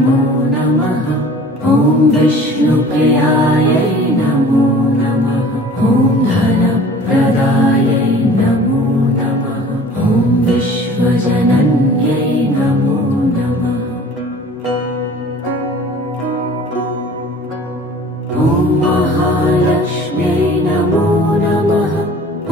नमो नमः। ॐ विष्णुप्रियायै नमो नमः। ॐ धनप्रदायै नमो नमः। ॐ विश्वजनन्यै नमो नमः। ॐ महालक्ष्म्यै नमो नमः।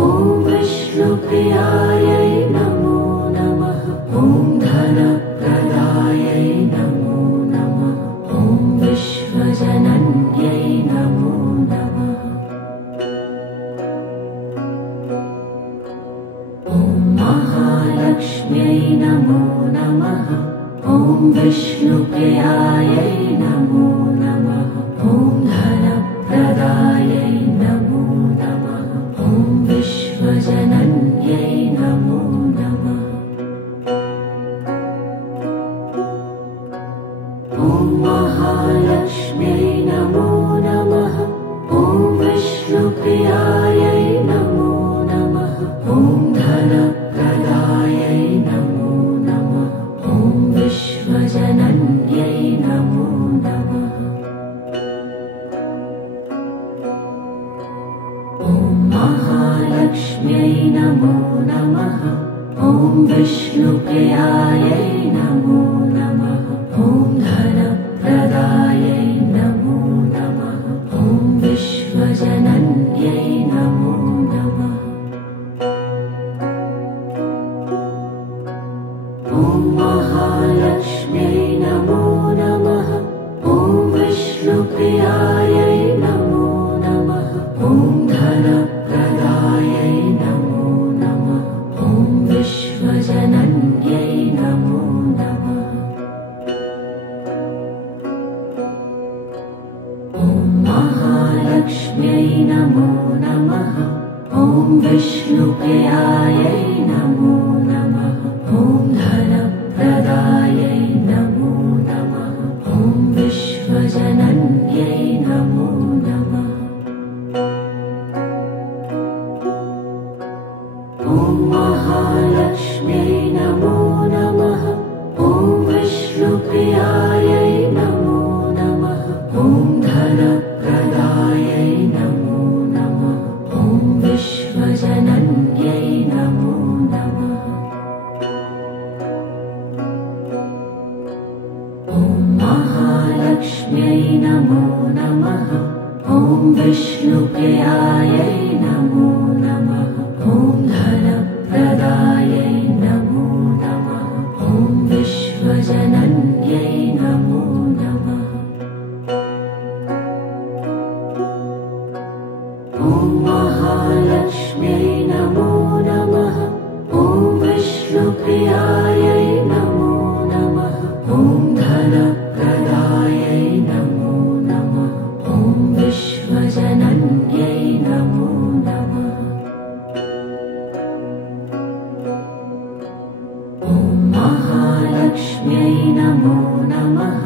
ॐ विष्णुप्रियायै नमो नमः। ॐ धनप्रदायै नमो नमः। ॐ विश्वजनन्यै नमो नमः। ॐ महालक्ष्म्यै नमो नमः। ॐ विष्णुप्रियायै नमो नमः। ॐ धनप्रदायै नमो नमः। ॐ विश्वजनन्यै नमो नमः। ॐ महालक्ष्म्यै नमो नमः। ॐ विष्णुप्रियायै नमो नमः। ॐ धनप्रदायै नमो नमः। ॐ विश्वजनन्यै नमो नमः। ॐ महालक्ष्म्यै नमो नमः। ॐ विष्णुप्रियायै नमो नमः। ॐ धनप्रदायै नमो नमः। ॐ विश्वजनन्यै नमो नमः। ॐ महालक्ष्म्यै नमो नमः। ॐ विष्णुप्रियायै नमो नमः। ॐ धनप्रदायै नमो नमः। ॐ विश्वजनन्यै नमो नमः। ॐ महालक्ष्म्यै नमो नमः। ॐ विष्णुप्रियायै नमो नमः। ॐ धनप्रदायै नमो नमः। ॐ विश्वजनन्यै नमो नमः। ॐ महालक्ष्म्यै नमो नमः। ॐ विष्णुप्रियायै नमो नमः। ॐ धनप्रदायै नमो नमः। ॐ विश्वजनन्यै नमो नमः। ॐ महालक्ष्म्यै नमो नमः। ॐ विष्णुप्रियायै नमो नमः। ॐ धनप्रदायै नमो नमः। ॐ विश्वजनन्यै नमो नमः। ॐ महालक्ष्म्यै नमो नमः। ॐ विष्णुप्रियायै नमो नमः। ॐ धनप्रदायै नमो नमः। ॐ विश्वजनन्यै नमो नमः। ॐ महालक्ष्म्यै नमो नमः।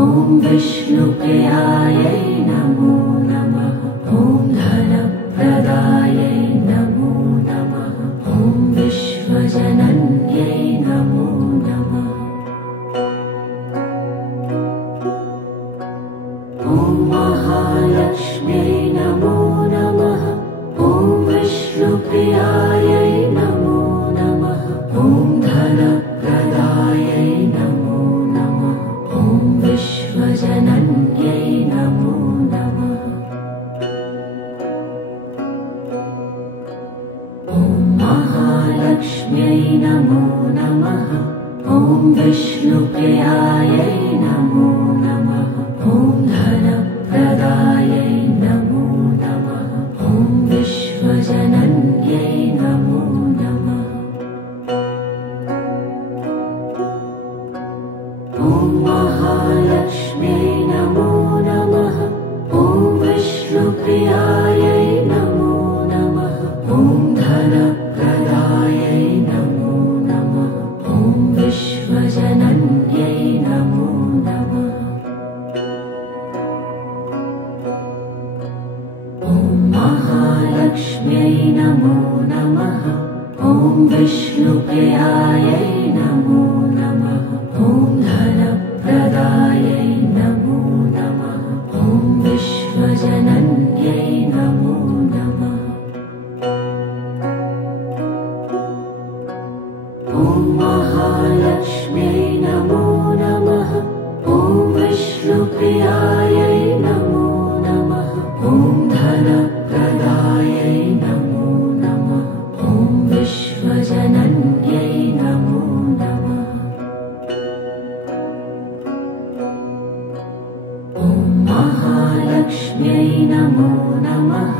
ॐ विष्णुप्रियायै नमो नमः। ॐ धनप्रदायै नमो नमः। ॐ विश्वजनन्यै नमो नमः। ॐ महालक्ष्म्यै नमो नमः। ॐ विष्णुप्रियायै नमो नमः। ॐ धनप्रदायै नमो नमः। ॐ विश्वजनन्यै नमो नमः। ॐ महालक्ष्म्यै नमो नमः। ॐ विष्णुप्रियायै नमो नमः। ॐ धनप्रदायै नमो नमः। ॐ विश्वजनन्यै नमो नमः। ॐ महालक्ष्म्यै नमो नमः। ॐ विष्णुप्रियायै नमो नमः। ॐ धनप्रदायै नमो नमः। ॐ विश्वजनन्यै नमो नमः। ॐ महालक्ष्म्यै नमो नमः। ॐ विष्णुप्रियायै नमो नमः। ॐ धनप्रदायै महालक्ष्म्यै नमो नमः।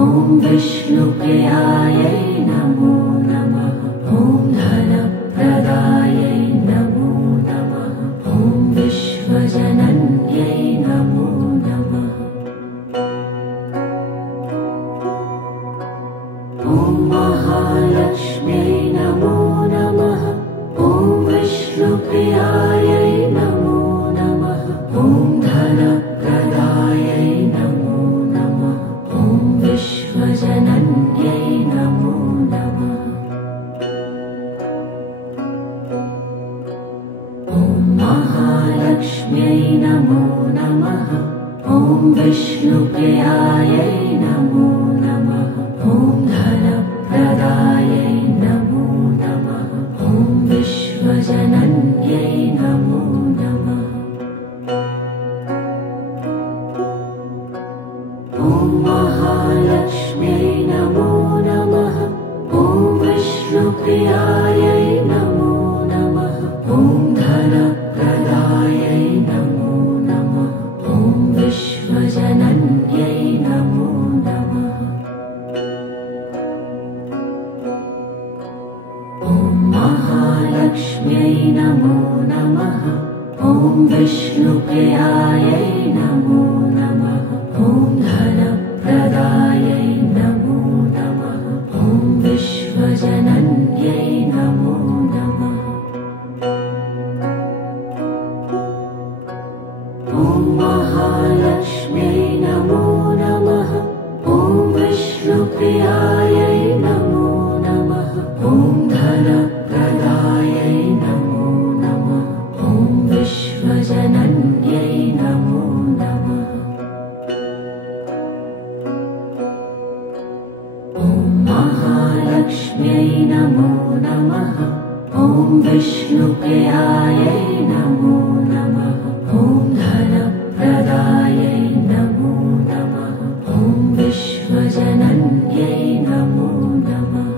ॐ विष्णुप्रियायै नमो नमः। ॐ धनप्रदायै नमो नमः। ॐ विश्वजनन्यै नमो नमः। ॐ महालक्ष्म्यै नमो नमः। ॐ विष्णुप्रियायै नमो नमः। ॐ धनप्रदायै नमो नमः। ॐ विश्वजनन्यै नमो नमः। ॐ महालक्ष्म्यै नमो नमः। ॐ विष्णुप्रियायै नमो नमः। ॐ धनप्रदायै नमो नमः। ॐ विश्वजनन्यै नमो नमः। ॐ महालक्ष्म्यै नमो नमः। ॐ विष्णुप्रियायै नमो नमः। ॐ धनप्रदायै नमो नमः। ॐ विश्वजनन्यै नमो नमः। ॐ महालक्ष्म्यै नमो नमः। ॐ विष्णुप्रियायै नमो नमः। ॐ धनप्रदायै नमो नमः। ॐ विश्वजनन्यै नमो नमः। ॐ महालक्ष्म्यै नमो नमः। ॐ विष्णुप्रियायै नमो नमः। ॐ धनप्रदायै नमो नमः। ॐ विश्वजनन्यै नमो नमः। ॐ महालक्ष्म्यै नमो नमः। ॐ विष्णुप्रियायै नमो नमः। ॐ धनप्रदायै नमो नमः। ॐ विश्वजनन्यै नमो नमः।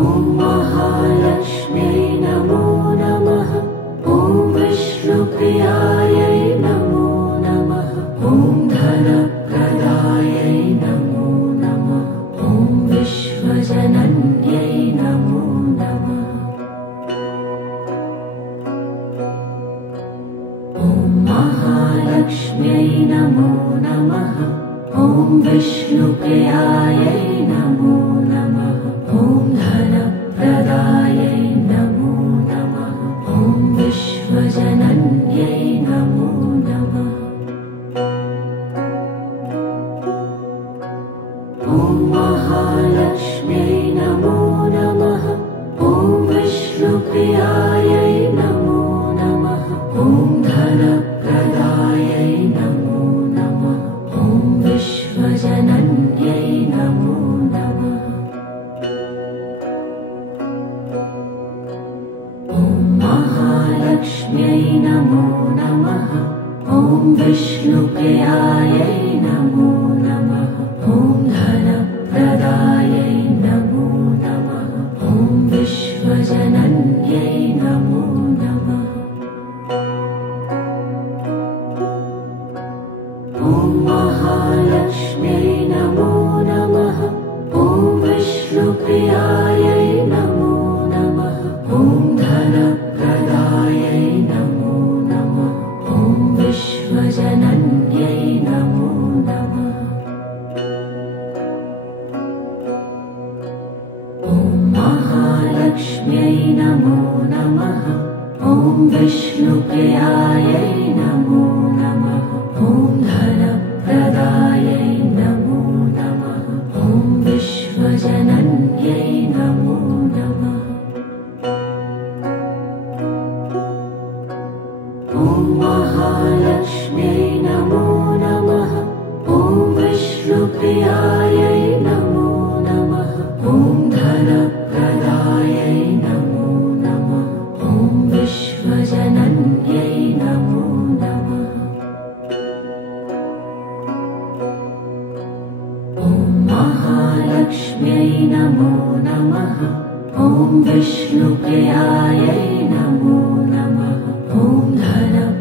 ॐ महालक्ष्म्यै नमो नमः। ॐ विष्णुप्रियायै नमो नमः। ॐ धनप्रदायै नमो नमः। ॐ विश्वजनन्यै नमो नमः। ॐ महालक्ष्म्यै नमो नमः। ॐ विष्णुप्रियायै नमो नमः। ॐ धनप्रदायै नमो नमः। ॐ विश्वजनन्यै नमो नमः। ॐ महालक्ष्म्यै नमो नमः। ॐ विष्णुप्रियायै नमो नमः। ॐ धनप्रदायै नमो नमः। ॐ विश्वजनन्यै नमो नमः। ॐ महालक्ष्म्यै नमो नमः। ॐ विष्णुप्रियायै नमो नमः। ॐ धनप्रदायै नमो नमः। ॐ विश्वजनन्यै नमो नमः। ॐ महालक्ष्म्यै नमो नमः। ॐ विष्णुप्रियायै नमो नमः। ॐ धनप्रदायै नमो नमः। ॐ विश्वजनन्यै नमो नमः। ॐ महालक्ष्म्यै नमो नमः। ॐ विष्णुप्रियायै नमो नमः। ॐ धनप्रदायै नमो नमः। ॐ विश्वजनन्यै नमो नमः। ॐ महालक्ष्म्यै नमो नमः। ॐ विष्णुप्रियायै नमो नमः। ॐ धनप्रदायै नमो नमः। ॐ विश्वजनन्यै नमो नमः। ॐ महालक्ष्म्यै नमो नमः। ॐ विष्णुप्रियायै नमो नमः। ॐ धनप्रदायै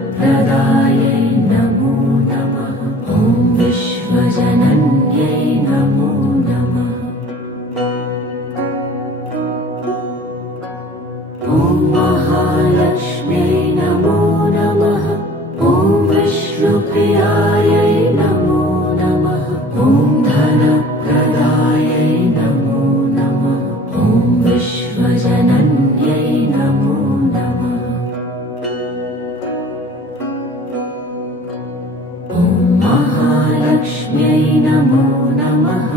विष्णुप्रियायै नमो नमः। ॐ धनप्रदायै नमो नमः। ॐ विश्वजनन्यै नमो नमः। ॐ महालक्ष्म्यै नमो नमः।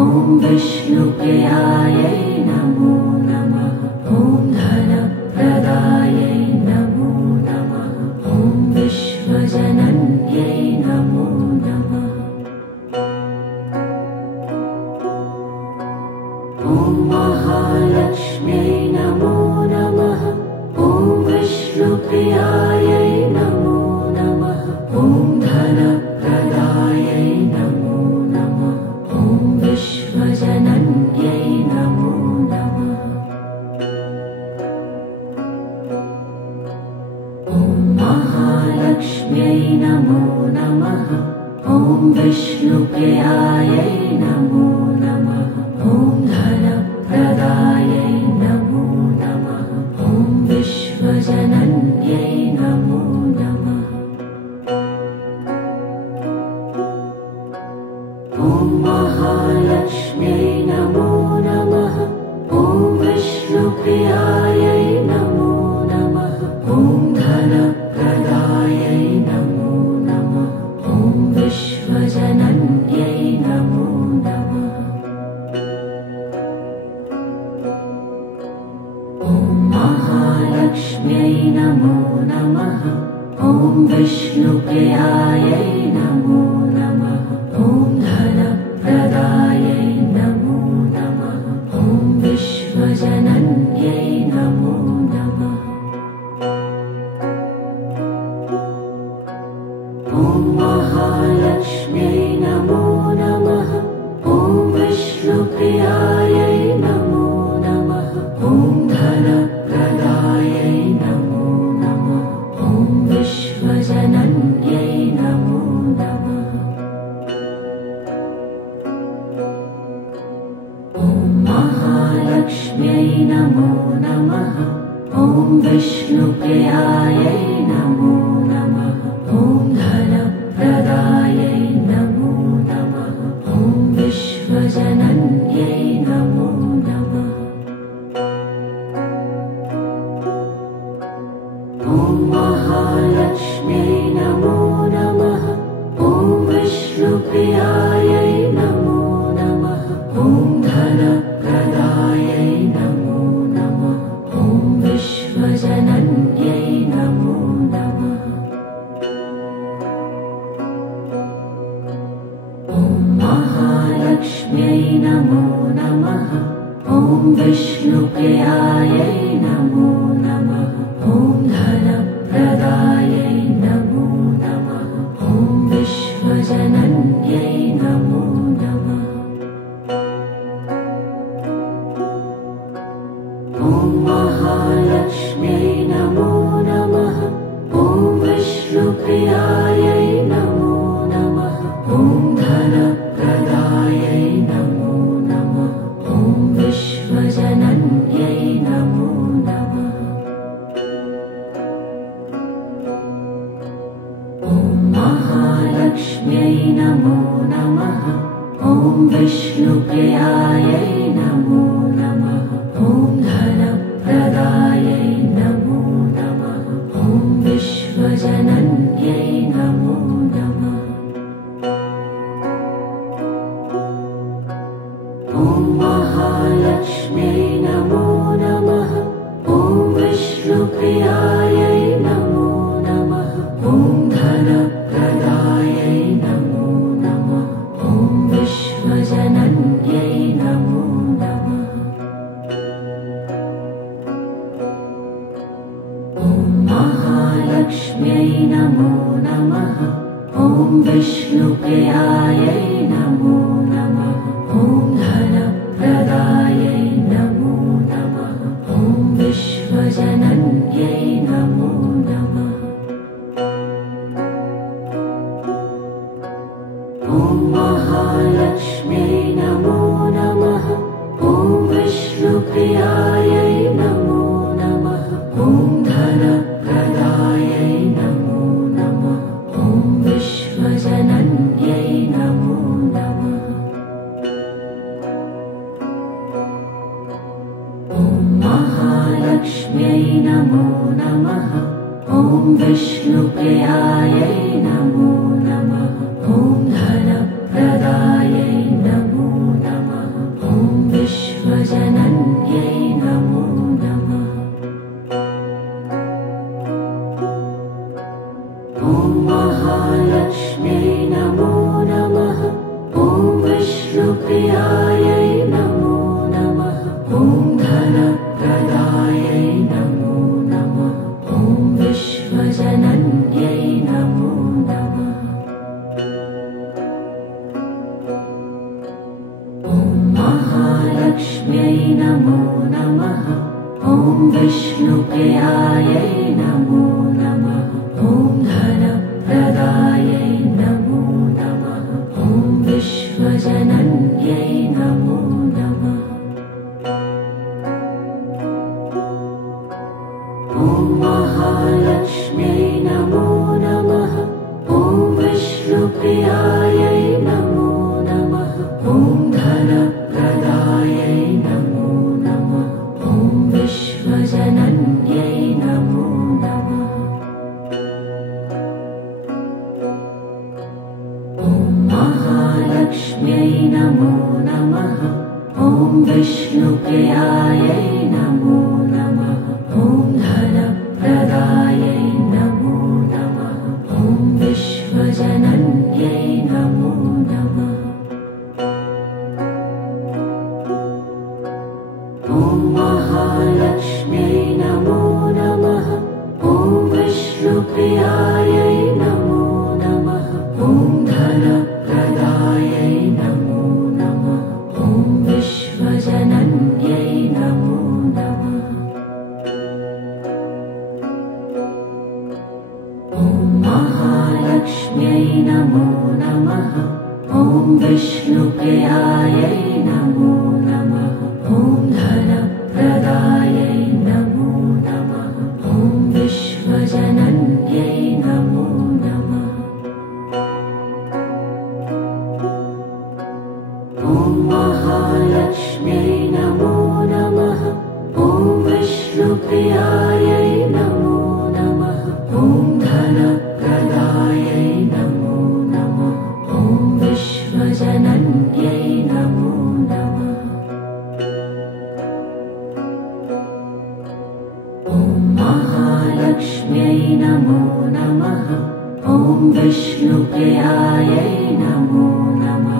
ॐ विष्णुप्रियायै नमो नमः। ॐ धनप्रदायै नमो नमः। ॐ विश्वजनन्यै नमो नमः। ॐ महालक्ष्म्यै नमो नमः। ॐ विष्णुप्रियायै नमो नमः। ॐ धनप्रदायै नमो नमः। ॐ विश्वजनन्यै नमो नमः। ॐ महालक्ष्म्यै नमो नमः। ॐ विष्णुप्रियायै नमो नमः। ॐ धनप्रदायै नमो नमः। ॐ विश्वजनन्यै नमो नमः। ॐ महालक्ष्म्यै नमो नमः। ॐ विष्णुप्रियायै नमो नमः। ॐ धनप्रदायै नमो नमः। ॐ विश्वजनन्यै नमो नमः। ॐ महालक्ष्म्यै नमो नमः। ॐ विष्णुप्रियायै नमो नमः। ॐ धनप्रदायै नमो नमः। ॐ विश्वजनन्यै नमो नमः। ॐ महालक्ष्म्यै नमो नमः। ॐ विष्णुप्रियायै नमो नमः। ॐ धनप्रदायै नमो नमः। ॐ विश्वजनन्यै नमो नमः। ॐ महालक्ष्म्यै नमो नमः। ॐ विष्णुप्रियायै नमो नमः। ॐ धनप्रदायै नमो नमः। ॐ विश्वजनन्यै नमो नमः। ॐ महालक्ष्म्यै नमो नमः। ॐ विष्णुप्रियायै नमो नमः। ॐ धनप्रदायै नमो नमः। ॐ विश्वजनन्यै नमो नमः। ॐ महालक्ष्म्यै नमो नमः। ॐ विष्णुप्रियायै नमो नमः। ॐ धनप्रदायै नमो नमः। ॐ विश्वजनन्यै नमो नमः। ॐ महालक्ष्म्यै नमो नमः। ॐ विष्णुप्रियायै नमो नमः। ॐ धनप्रदायै नमो नमः। ॐ विश्वजनन्यै नमो नमः। ॐ महालक्ष्म्यै नमो नमः। ॐ विष्णुप्रियायै नमो नमः। ॐ धनप्रदायै नमो नमः। ॐ विश्वजनन्यै नमो नमः। ॐ महालक्ष्म्यै नमो नमः। ॐ विष्णुप्रियायै नमो नमः। ॐ धनप्रदायै नमो नमः। ॐ विश्वजनन्यै नमो नमः। ॐ महालक्ष्म्यै नमो नमः। ॐ विष्णुप्रियायै नमो नमः। ॐ धनप्रदायै नमो नमः। ॐ विश्वजनन्यै नमो नमः। ॐ महालक्ष्म्यै नमो नमः। ॐ विष्णुप्रियायै नमो नमः। ॐ धनप्रदायै नमो नमः। ॐ विष्णुप्रियायै नमो नमः। ॐ धनप्रदायै नमो नमः। ॐ विश्वजनन्यै नमो नमः। ॐ महालक्ष्म्यै नमो नमः। ॐ विष्णुप्रियायै नमो नमः। ॐ धनप्रदायै नमो नमः। ॐ विश्वजनन्यै नमो नमः। ॐ महालक्ष्म्यै नमो नमः। ॐ विष्णुप्रियायै नमो नमः। ॐ धनप्रदायै नमो नमः। ॐ विश्वजनन्यै नमो नमः। ॐ महालक्ष्म्यै नमो नमः। ॐ विष्णुप्रियायै नमो नमः। ॐ धनप्रदायै नमो नमः। ॐ विश्वजनन्यै नमो नमः। ॐ महालक्ष्म्यै नमो नमः। ॐ विष्णुप्रियायै नमो नमः। ॐ धनप्रदायै नमो नमः। ॐ विश्वजनन्यै नमो नमः। ॐ महालक्ष्म्यै नमो नमः। ॐ विष्णुप्रियायै नमो नमः। ॐ धनप्रदायै नमो नमः। ॐ विश्वजनन्यै नमो नमः। ॐ महालक्ष्म्यै नमो नमः। ॐ विष्णुप्रियायै नमो नमः। ॐ धनप्रदायै नमो नमः। ॐ विश्वजनन्यै नमो नमः। ॐ महालक्ष्म्यै नमो नमः। ॐ विष्णुप्रियायै नमो नमः। ॐ धनप्रदायै नमो नमः। ॐ विश्वजनन्यै नमो नमः। ॐ महालक्ष्म्यै नमो नमः। ॐ विष्णुप्रियायै नमो नमः।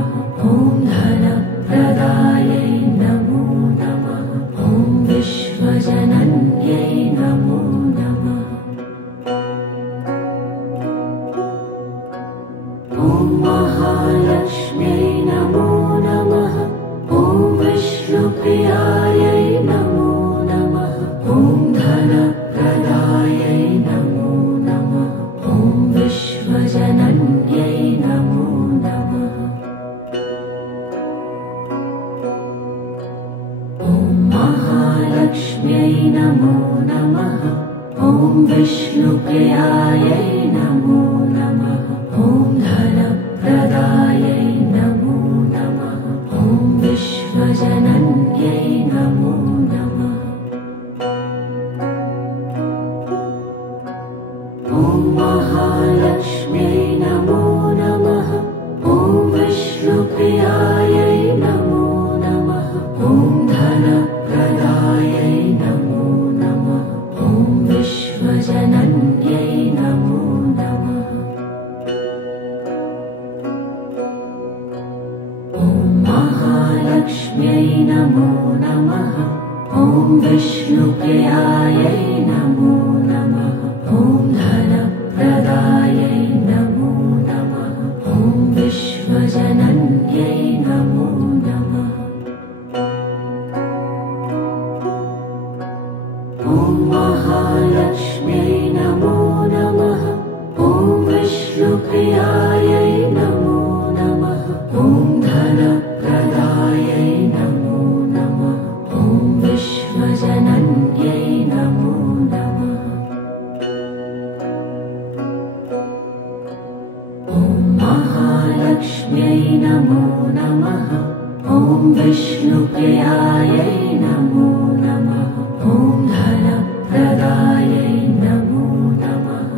ॐ धनप्रदायै नमो नमः। ॐ विश्वजनन्यै नमो नमः। ॐ महालक्ष्म्यै नमो नमः। ॐ विष्णुप्रियायै नमो नमः। ॐ धनप्रदायै नमो नमः। ॐ विश्वजनन्यै नमो नमः। ॐ महालक्ष्म्यै नमो नमः। ॐ विष्णुप्रियायै नमो नमः। ॐ धनप्रदायै नमो नमः। ॐ विश्वजनन्यै नमो नमः। ॐ महालक्ष्म्यै नमो नमः। ॐ विष्णुप्रियायै नमो नमः। ॐ धनप्रदायै नमो नमः। ॐ विश्वजनन्यै नमो नमः। ॐ महालक्ष्म्यै नमो नमः। ॐ विष्णुप्रियायै नमो नमः। ॐ धनप्रदायै नमो नमः। ॐ विश्वजनन्यै नमो नमः। ॐ महालक्ष्म्यै नमो नमः। ॐ विष्णुप्रियायै नमो नमः। ॐ धनप्रदायै नमो नमः। ॐ विश्वजनन्यै नमो नमः। ॐ महालक्ष्म्यै नमो नमः। ॐ विष्णुप्रियायै नमो नमः। ॐ धनप्रदायै नमो नमः।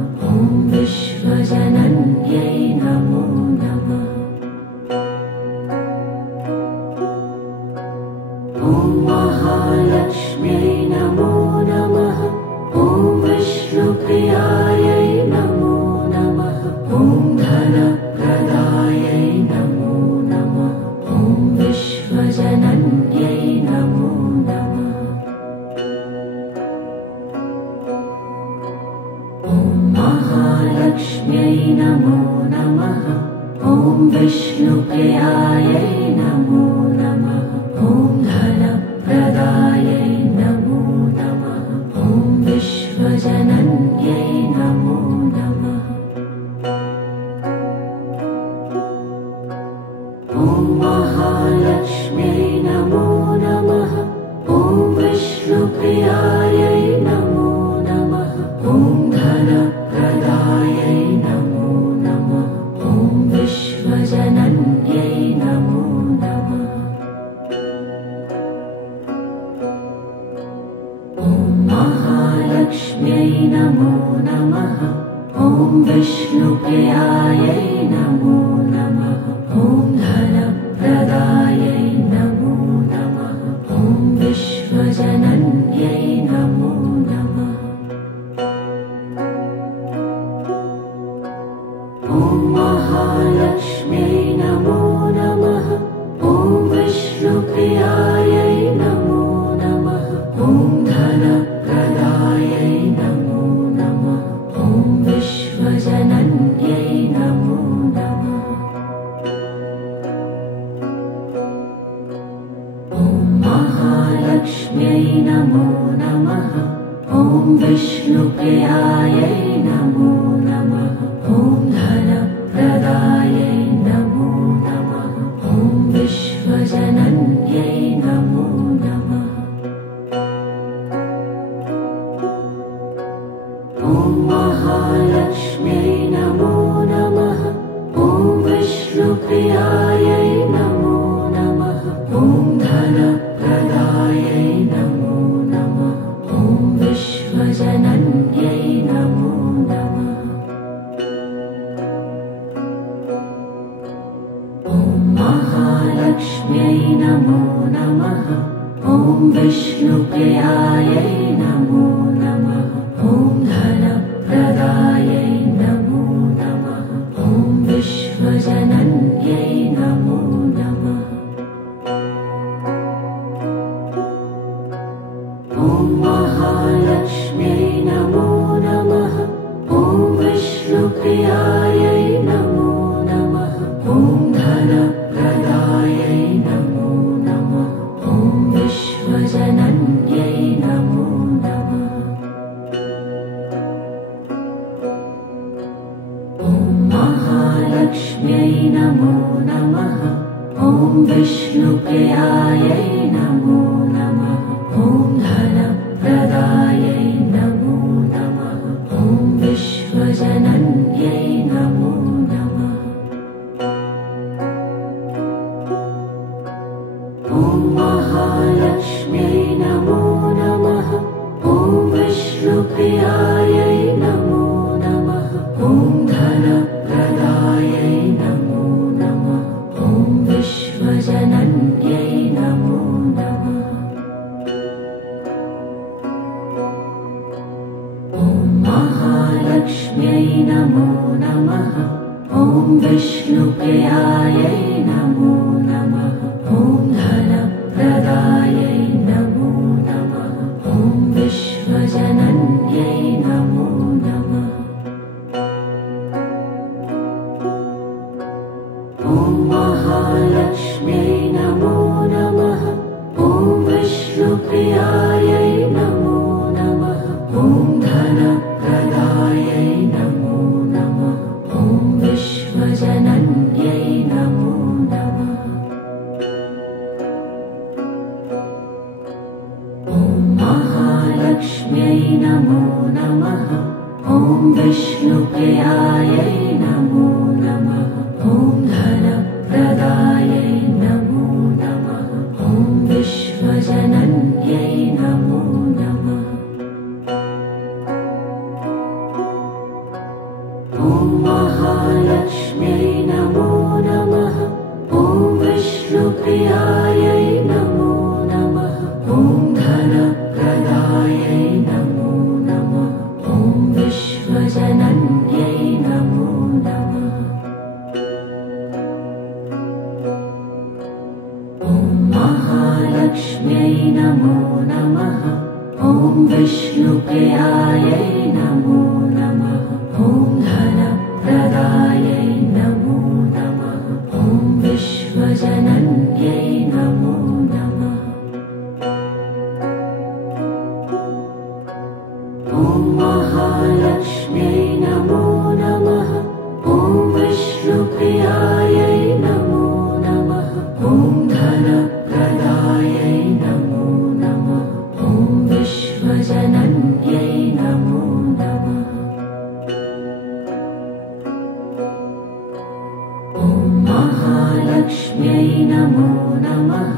महालक्ष्म्यै नमो नमः। ॐ विष्णुप्रियायै नमो नमः। ॐ धनप्रदायै नमो नमः। ॐ विश्वजनन्यै नमो नमः। ॐ महालक्ष्म्यै नमो नमः। ॐ विष्णुप्रियायै नमो नमः। ॐ धनप्रदायै नमो नमः। ॐ विश्वजनन्यै नमो नमः। ॐ महालक्ष्म्यै नमो नमः। ॐ विष्णुप्रियायै नमो नमः। ॐ धनप्रदायै नमो नमः। ॐ विश्वजनन्यै नमो नमः। ॐ महालक्ष्म्यै नमो नमः। ॐ विष्णुप्रियायै नमो नमः। ॐ धनप्रदायै नमो नमः। ॐ विश्वजनन्यै नमो नमः। ॐ महालक्ष्म्यै नमो नमः। ॐ विष्णुप्रियायै नमो नमः। ॐ धनप्रदायै नमो नमः। ॐ विश्वजनन्यै नमो नमः। ॐ महालक्ष्म्यै नमो नमः। ॐ विष्णुप्रियायै नमो नमः। ॐ धनप्रदायै नमो नमः। ॐ विश्वजनन्यै नमो नमः। ॐ महालक्ष्म्यै नमो नमः। ॐ विष्णुप्रियायै नमो नमः। ॐ धनप्रदायै नमो नमः। ॐ विश्वजनन्यै नमो नमः। ॐ महालक्ष्म्यै नमो नमः। ॐ विष्णुप्रियायै नमो नमः। ॐ धनप्रदायै नमो नमः। ॐ विश्वजनन्यै नमो नमः। ॐ महालक्ष्म्यै नमो नमः। ॐ विष्णुप्रियायै नमो नमः। ॐ धनप्रदायै नमो नमः। ॐ विश्वजनन्यै नमो नमः। ॐ महालक्ष्म्यै नमो नमः। ॐ विष्णुप्रियायै नमो नमः। ॐ धनप्रदायै नमो नमः। ॐ विश्वजनन्यै नमो नमः। ॐ महालक्ष्म्यै नमो नमः। ॐ विष्णुप्रियायै नमो नमः। ॐ धनप्रदायै नमो नमः। ॐ विश्वजनन्यै नमो नमः। ॐ महालक्ष्म्यै नमो नमः। ॐ विष्णुप्रियायै नमो नमः। ॐ धनप्रदायै नमो नमः। ॐ विश्वजनन्यै नमो नमः। ॐ महालक्ष्म्यै नमो नमः। ॐ विष्णुप्रियायै नमो नमः। ॐ धनप्रदायै नमो नमः। ॐ विश्वजनन्यै नमो नमः। ॐ महालक्ष्म्यै नमो नमः। ॐ विष्णुप्रियायै नमो नमः। ॐ धनप्रदायै नमो नमः। ॐ विश्वजनन्यै नमो नमः। महालक्ष्म्यै नमो नमः। ॐ विष्णुप्रियायै नमो नमः। ॐ धनप्रदायै विष्णुप्रियायै नमो नमः। ॐ धनप्रदायै नमो नमः। ॐ विश्वजनन्यै नमो नमः। ॐ महालक्ष्म्यै नमो नमः।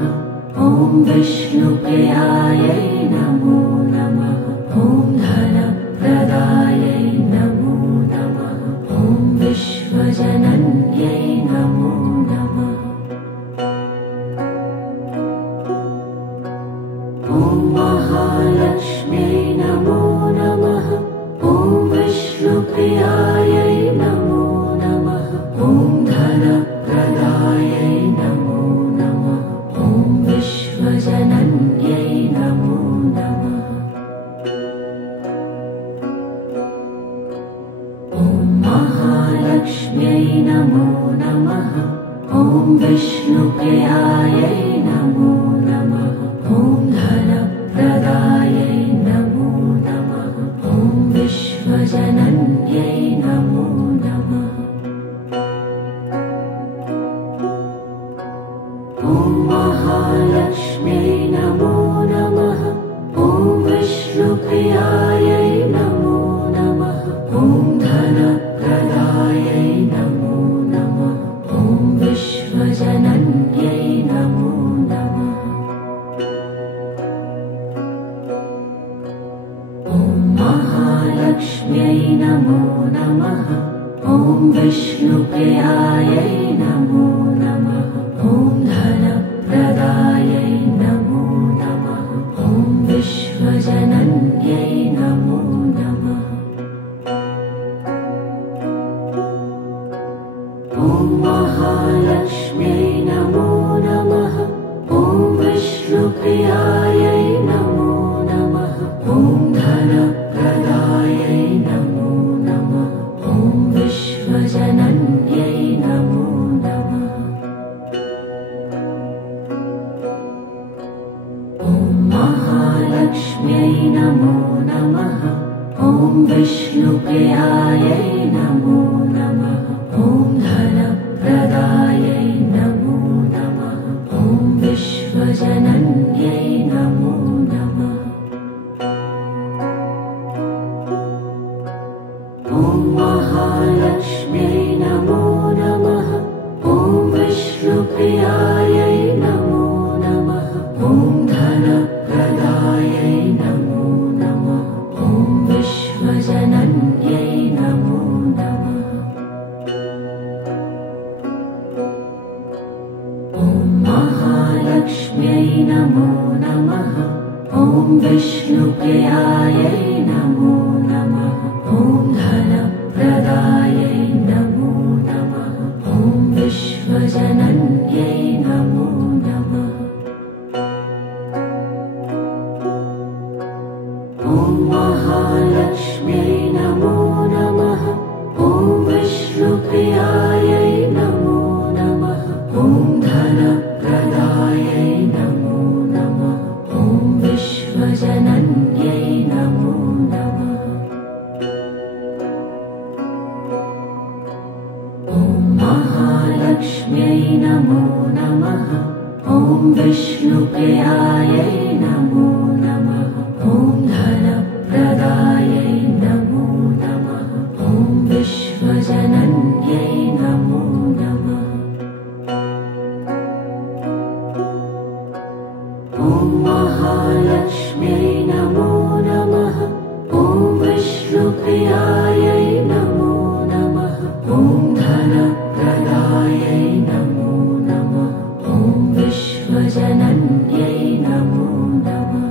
ॐ विष्णुप्रियायै नमो नमः। ॐ धनप्रदायै नमो नमः। ॐ विश्वजनन्यै नमो नमः। ॐ महालक्ष्म्यै नमो नमः। ॐ विष्णुप्रियायै नमो नमः। ॐ धनप्रदायै नमो नमः। ॐ विश्वजनन्यै नमो नमः। ॐ महालक्ष्म्यै नमो नमः। ॐ विष्णुप्रियायै नमो नमः। ॐ धनप्रदायै नमो नमः। ॐ विश्वजनन्यै नमो नमः। ॐ महालक्ष्म्यै नमो नमः। ॐ विष्णुप्रियायै नमो नमः। ॐ धनप्रदायै नमो नमः। ॐ विश्वजनन्यै नमो नमः। ॐ महालक्ष्म्यै नमो नमः। ॐ विष्णुप्रियायै नमो नमः। ॐ धनप्रदायै नमो नमः। ॐ विश्वजनन्यै नमो नमः। ॐ महालक्ष्म्यै नमो नमः। ॐ विष्णुप्रियायै नमो नमः। ॐ धनप्रदायै नमो नमः। ॐ विश्वजनन्यै नमो नमः। ॐ महालक्ष्म्यै नमो नमः। ॐ विष्णुप्रियायै नमो नमः। ॐ धनप्रदायै नमो नमः। ॐ विश्वजनन्यै नमो नमः। ॐ महालक्ष्म्यै नमो नमः। ॐ विष्णुप्रियायै नमो नमः। ॐ धनप्रदायै नमो नमः। ॐ विश्वजनन्यै नमो नमः। ॐ महालक्ष्म्यै नमो नमः। ॐ विष्णुप्रियायै नमो नमः। ॐ धनप्रदायै नमो नमः। ॐ विश्वजनन्यै नमो नमः। ॐ महालक्ष्म्यै नमो नमः। ॐ विष्णुप्रियायै नमो नमः। ॐ धनप्रदायै नमो नमः। ॐ विश्वजनन्यै नमो नमः। ॐ महालक्ष्म्यै नमो नमः। ॐ विष्णुप्रियायै नमो नमः। ॐ धनप्रदायै नमो नमः। ॐ विश्वजनन्यै नमो नमः। ॐ महालक्ष्म्यै नमो नमः। ॐ विष्णुप्रियायै नमो नमः। ॐ धनप्रदायै नमो नमः। ॐ विश्वजनन्यै नमो नमः।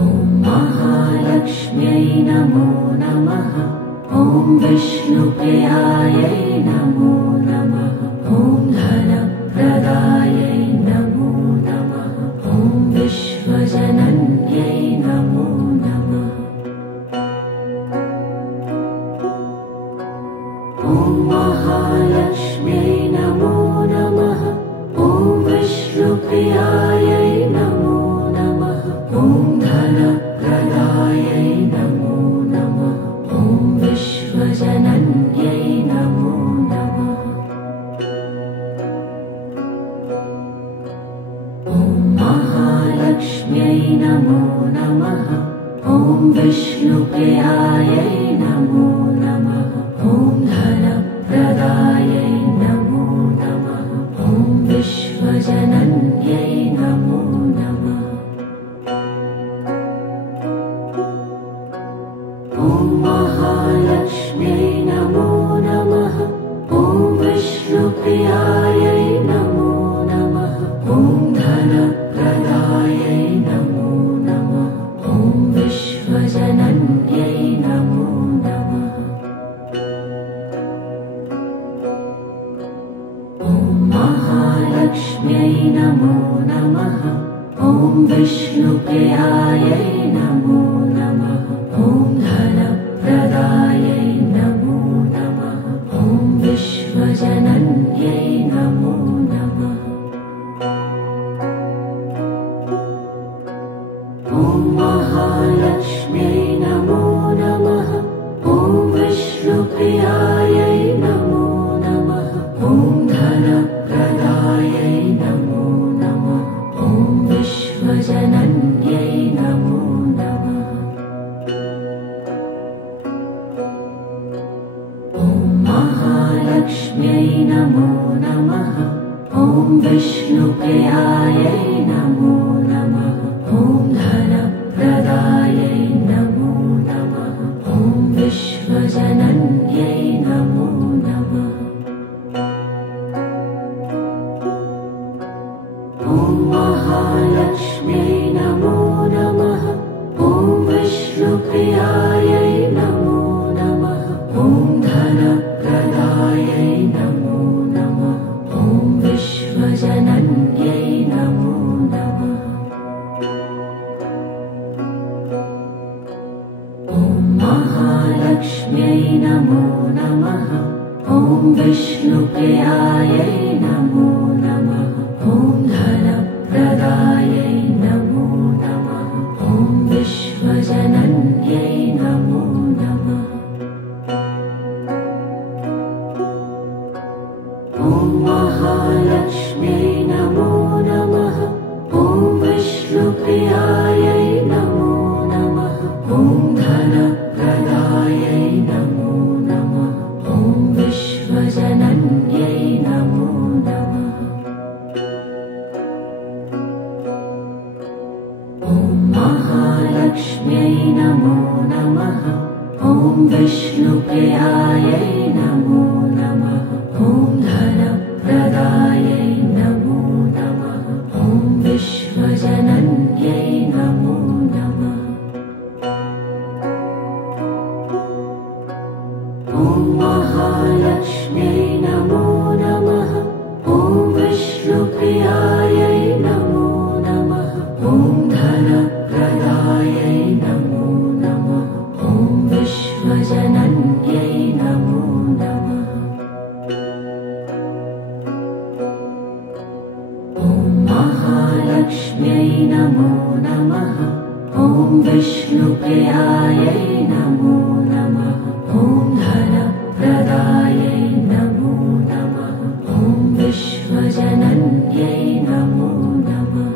ॐ महालक्ष्म्यै नमो नमः। ॐ विष्णुप्रियायै नमो नमः। ॐ धनप्रदायै नमो नमः। ॐ विश्वजनन्यै नमो नमः। ॐ महालक्ष्म्यै नमो नमः। ॐ विष्णुप्रियायै नमो नमः। ॐ धनप्रदायै नमो नमः। ॐ विष्णुप्रियायै विष्णुप्रियायै नमो नमः। ॐ धनप्रदायै नमो नमः। ॐ विश्वजनन्यै नमो नमः। ॐ महालक्ष्म्यै नमो नमः। ॐ विष्णुप्रियायै नमो नमः। ॐ धनप्रदायै नमो नमः। ॐ विश्वजनन्यै नमो नमः। ॐ महालक्ष्म्यै नमो नमः। ॐ विष्णुप्रियायै नमो नमः। ॐ धनप्रदायै नमो नमः। ॐ विश्वजनन्यै नमो नमः। ॐ महालक्ष्म्यै नमो नमः। ॐ विष्णुप्रियायै नमो नमः। ॐ धनप्रदायै नमो नमः। ॐ विश्वजनन्यै नमो नमः। ॐ महालक्ष्म्यै नमो नमः। ॐ विष्णुप्रियायै नमो नमः। ॐ धनप्रदायै नमो नमः। ॐ विश्वजनन्यै नमो नमः। ॐ महालक्ष्म्यै नमो नमः। ॐ विष्णुप्रियायै नमो नमः। ॐ धनप्रदायै नमो नमः। ॐ विश्वजनन्यै नमो नमः। ॐ महालक्ष्म्यै नमो नमः। ॐ विष्णुप्रियायै नमो नमः। ॐ धनप्रदायै नमो नमः। ॐ विश्वजनन्यै नमो नमः। ॐ महालक्ष्म्यै नमो नमः। ॐ विष्णुप्रियायै नमो नमः। ॐ धनप्रदायै नमो नमः। ॐ विश्वजनन्यै नमो नमः। ॐ महालक्ष्म्यै नमो नमः। ॐ विष्णुप्रियायै नमो नमः। ॐ धनप्रदायै नमो नमः। ॐ विश्वजनन्यै नमो नमः। ॐ महालक्ष्म्यै नमो नमः। ॐ विष्णुप्रियायै नमो नमः। ॐ धनप्रदायै नमो नमः। ॐ विश्वजनन्यै नमो नमः। ॐ महालक्ष्म्यै नमो नमः। ॐ विष्णुप्रियायै नमो नमः। ॐ धनप्रदायै नमो नमः। ॐ विश्वजनन्यै नमो नमः।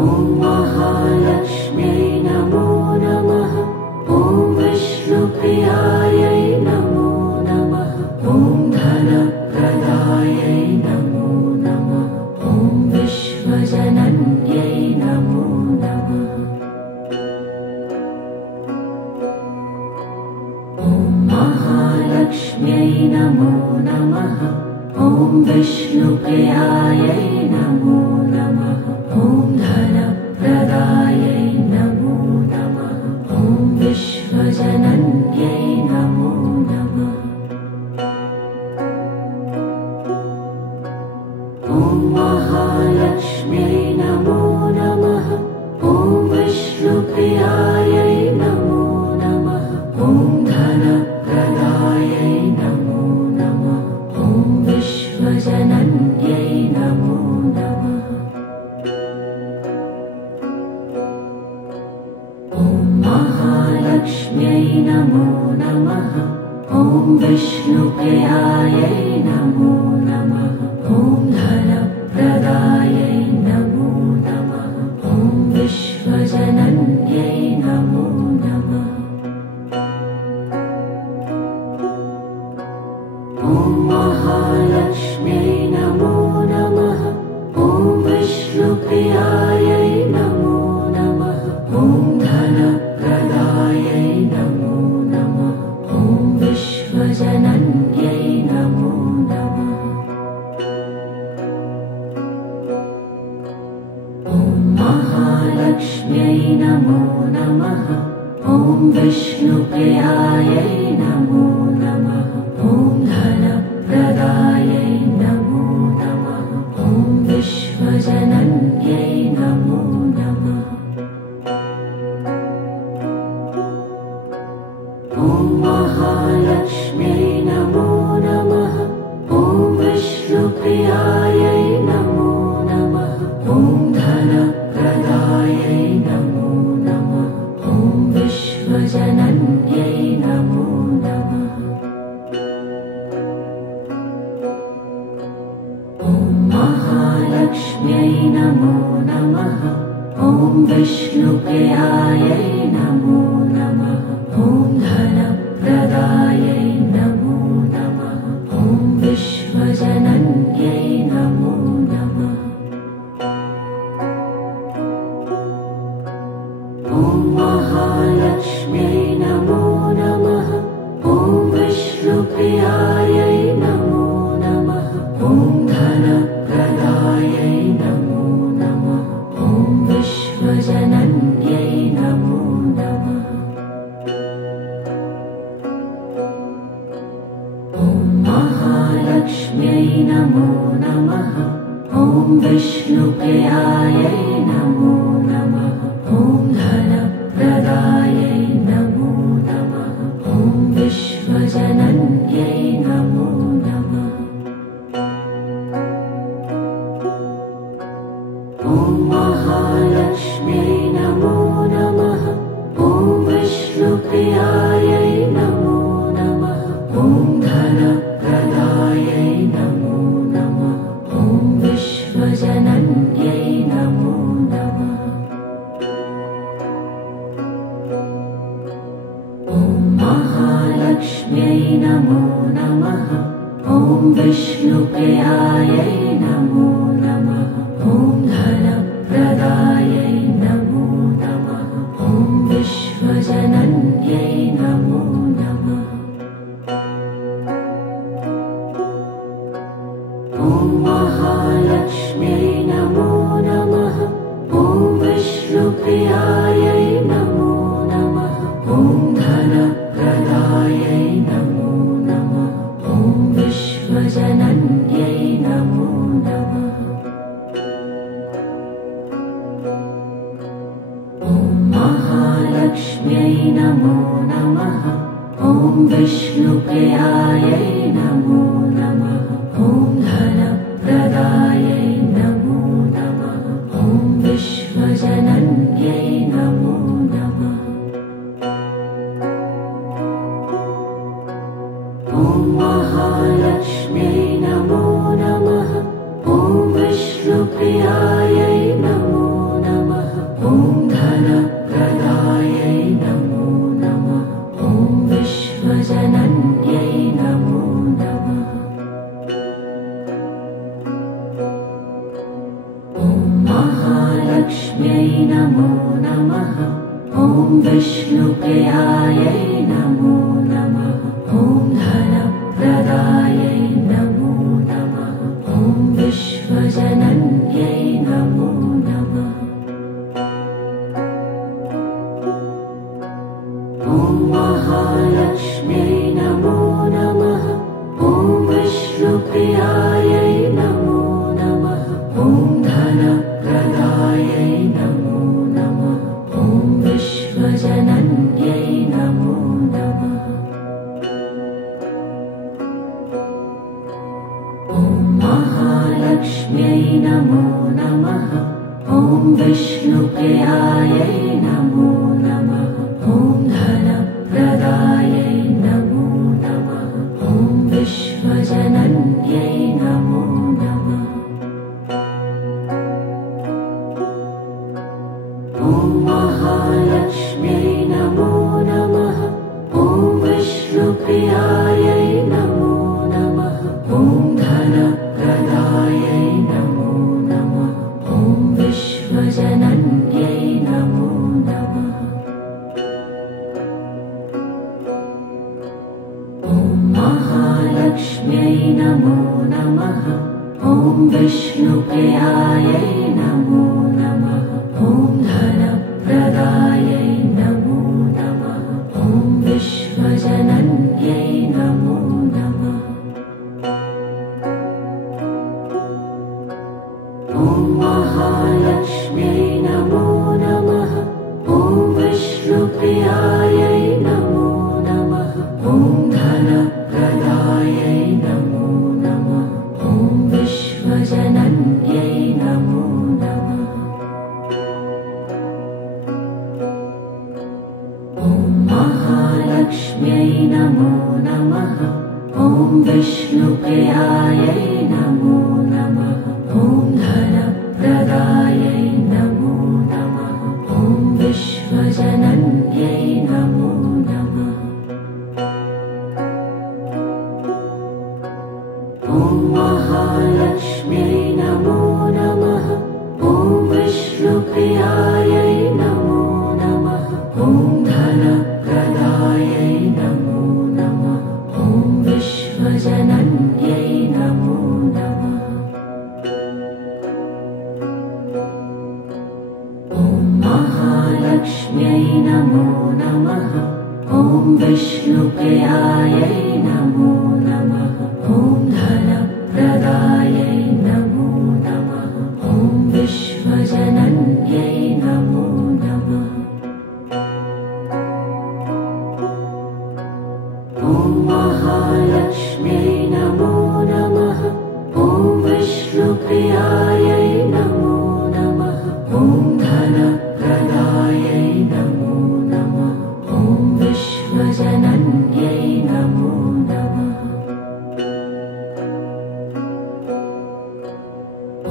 ॐ महालक्ष्म्यै नमो नमः। ॐ विष्णुप्रियायै नमो नमः। ॐ धनप्रदायै नमो नमः। ॐ विश्वजनन्यै नमो नमः। ॐ महालक्ष्म्यै नमो नमः। ॐ विष्णुप्रियायै नमो नमः। ॐ धनप्रदायै नमो नमः। ॐ विश्वजनन्यै नमो नमः। ॐ महालक्ष्म्यै नमो नमः। ॐ विष्णुप्रियायै नमो नमः। ॐ धनप्रदायै नमो नमः। ॐ विश्वजनन्यै नमो नमः। ॐ महालक्ष्म्यै नमो नमः। ॐ विष्णुप्रियायै नमो नमः। ॐ धनप्रदायै नमो नमः। महालक्ष्म्यै नमो नमः। ॐ विष्णुप्रियायै नमो नमः। ॐ धनप्रदायै नमो नमः। ॐ विश्वजनन्यै नमो नमः। ॐ महालक्ष्म्यै नमो नमः। ॐ विष्णुप्रियायै नमो नमः। ॐ धनप्रदायै नमो नमः। ॐ विश्वजनन्यै नमो नमः। ॐ महालक्ष्म्यै नमो नमः। ॐ विष्णुप्रियायै नमो नमः। ॐ धनप्रदायै नमो नमः। ॐ विश्वजनन्यै नमो नमः। ॐ महालक्ष्म्यै नमो नमः। ॐ विष्णुप्रियायै नमो नमः। ॐ धनप्रदायै नमो नमः। ॐ विश्वजनन्यै नमो नमः। ॐ महालक्ष्म्यै नमो नमः। ॐ विष्णुप्रियायै नमो नमः। ॐ धनप्रदायै नमो नमः। ॐ विश्वजनन्यै नमो नमः। ॐ महालक्ष्म्यै नमो नमः। ॐ विष्णुप्रियायै नमो नमः। ॐ धनप्रदायै नमो नमः। ॐ विश्वजनन्यै नमो नमः। ॐ महालक्ष्म्यै नमो नमः। ॐ विष्णुप्रियायै नमो नमः। ॐ धनप्रदायै नमो नमः। ॐ विश्वजनन्यै नमो नमः। ॐ महालक्ष्म्यै नमो नमः। ॐ विष्णुप्रियायै नमो नमः। ॐ धनप्रदायै नमो नमः। ॐ विश्वजनन्यै नमो नमः। ॐ महालक्ष्म्यै नमो नमः। ॐ विष्णुप्रियायै नमो नमः। ॐ धनप्रदायै नमो नमः। ॐ विश्वजनन्यै नमो नमः। ॐ महालक्ष्म्यै नमो नमः। ॐ विष्णुप्रियायै नमो नमः। ॐ धनप्रदायै नमो नमः। ॐ विश्वजनन्यै नमो नमः। ॐ महालक्ष्म्यै नमो नमः। ॐ विष्णुप्रियायै नमो नमः। ॐ धनप्रदायै नमो नमः। ॐ विश्वजनन्यै नमो नमः। ॐ महालक्ष्म्यै नमो नमः। ॐ विष्णुप्रियायै नमो नमः। ॐ धनप्रदायै नमो नमः। ॐ विश्वजनन्यै नमो नमः। ॐ महालक्ष्म्यै नमो नमः। ॐ विष्णुप्रियायै नमो नमः। ॐ धनप्रदायै नमो नमः। ॐ विश्वजनन्यै नमो नमः। ॐ महालक्ष्म्यै नमो नमः। ॐ विष्णुप्रियायै नमो नमः। ॐ धनप्रदायै नमो नमः। ॐ विश्वजनन्यै नमो नमः। ॐ महालक्ष्म्यै नमो नमः। ॐ विष्णुप्रियायै नमो नमः। ॐ धनप्रदायै नमो नमः। ॐ विष्णुप्रियायै नमो नमः। ॐ धनप्रदायै नमो नमः। ॐ विश्वजनन्यै नमो नमः। ॐ महालक्ष्म्यै नमो नमः। ॐ विष्णुप्रियायै नमो नमः। ॐ धनप्रदायै नमो नमः। ॐ विश्वजनन्यै नमो नमः। ॐ महालक्ष्म्यै नमो नमः। ॐ विष्णुप्रियायै नमो नमः। ॐ धनप्रदायै नमो नमः। ॐ विश्वजनन्यै नमो नमः। ॐ महालक्ष्म्यै नमो नमः। ॐ विष्णुप्रियायै नमो नमः। ॐ धनप्रदायै नमो नमः। ॐ विश्वजनन्यै नमो नमः।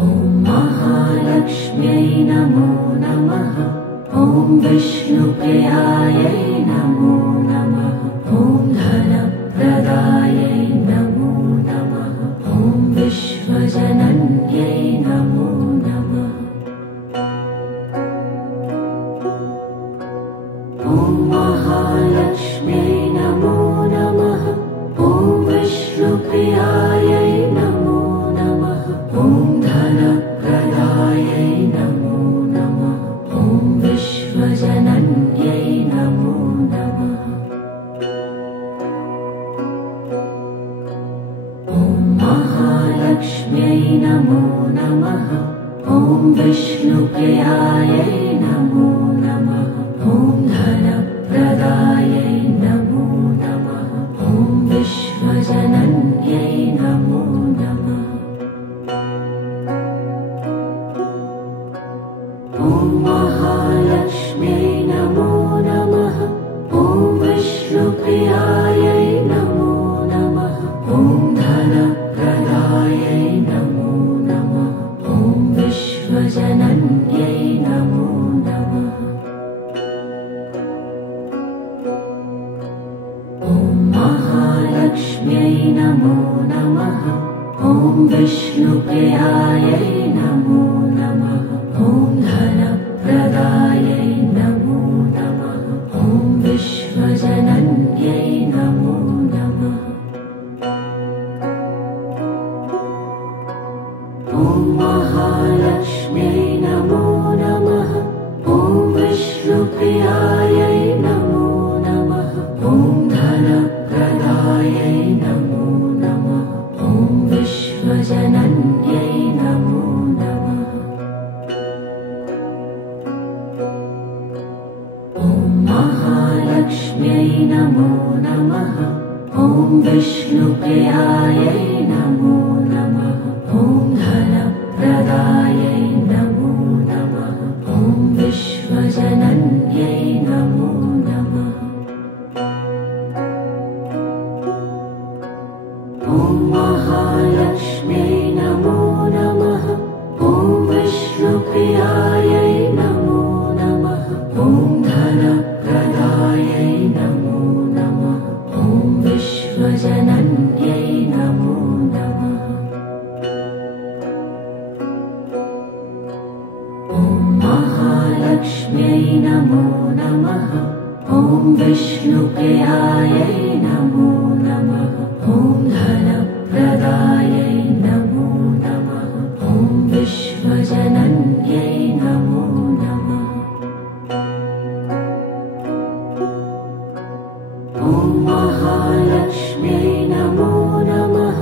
ॐ महालक्ष्म्यै नमो नमः। ॐ विष्णुप्रियायै नमो नमः। ॐ धनप्रदायै नमो नमः। ॐ विश्वजनन्यै नमो नमः। ॐ महालक्ष्म्यै नमो नमः। ॐ विष्णुप्रियायै नमो नमः। ॐ धनप्रदायै नमो नमः। ॐ विश्वजनन्यै नमो नमः। ॐ महालक्ष्म्यै नमो नमः। ॐ विष्णुप्रियायै नमो नमः। ॐ धनप्रदायै नमो नमः। ॐ विश्वजनन्यै नमो नमः। ॐ महालक्ष्म्यै नमो नमः। ॐ विष्णुप्रियायै नमो नमः। ॐ धनप्रदायै नमो नमः। ॐ विश्वजनन्यै नमो नमः। ॐ महालक्ष्म्यै नमो नमः। ॐ विष्णुप्रियायै नमो नमः। ॐ धनप्रदायै नमो नमः। ॐ विश्वजनन्यै नमो नमः। ॐ महालक्ष्म्यै नमो नमः। ॐ विष्णुप्रियायै नमो नमः। ॐ धनप्रदायै नमो नमः। ॐ विश्वजनन्यै नमो नमः। ॐ महालक्ष्म्यै नमो नमः। ॐ विष्णुप्रियायै नमो नमः। ॐ धनप्रदायै नमो नमः। ॐ विश्वजनन्यै नमो नमः। ॐ महालक्ष्म्यै नमो नमः। ॐ विष्णुप्रियायै नमो नमः। ॐ धनप्रदायै नमो नमः। ॐ विश्वजनन्यै नमो नमः। ॐ महालक्ष्म्यै नमो नमः। ॐ विष्णुप्रियायै नमो नमः। ॐ धनप्रदायै नमो नमः। ॐ विश्वजनन्यै नमो नमः। ॐ महालक्ष्म्यै नमो नमः।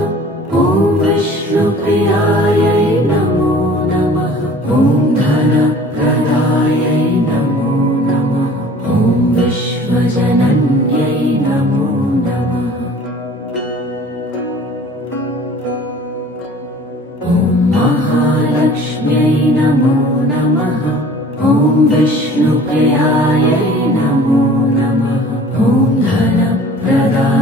ॐ विष्णुप्रियायै नमो नमः। ॐ धनप्रदायै नमो नमः। ॐ विश्वजनन्यै नमो नमः। ॐ महालक्ष्म्यै नमो नमः। ॐ विष्णुप्रियायै नमो नमः। ॐ धनप्रदायै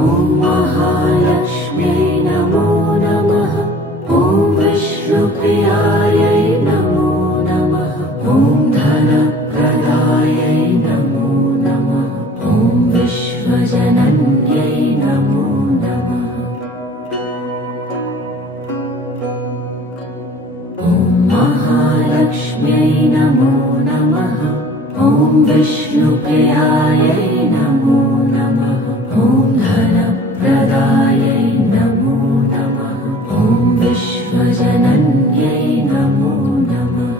ॐ महालक्ष्म्यै नमो नमः। ॐ विष्णुप्रियायै नमो नमः। ॐ धनप्रदायै नमो नमः। ॐ विश्वजनन्यै नमो नमः। ॐ महालक्ष्म्यै नमो नमः। ॐ विष्णुप्रियायै नमो नमः। ॐ धनप्रदायै नमो नमः। ॐ विश्वजनन्यै नमो नमः।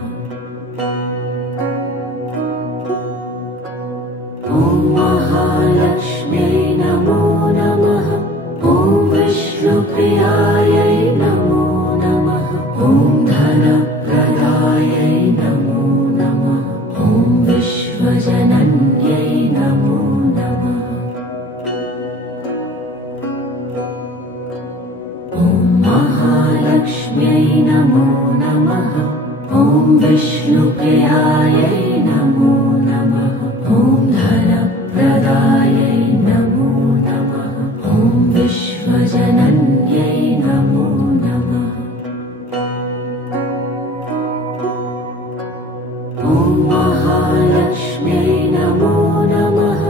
ॐ महालक्ष्म्यै नमो नमः। ॐ विष्णुप्रियायै नमो नमः। ॐ धनप्रदायै नमो नमः। ॐ विश्वजनन्यै नमो नमः। ॐ महालक्ष्म्यै नमो नमः। ॐ विष्णुप्रियायै नमो नमः। ॐ धनप्रदायै नमो नमः। ॐ विश्वजनन्यै नमो नमः। ॐ महालक्ष्म्यै नमो नमः।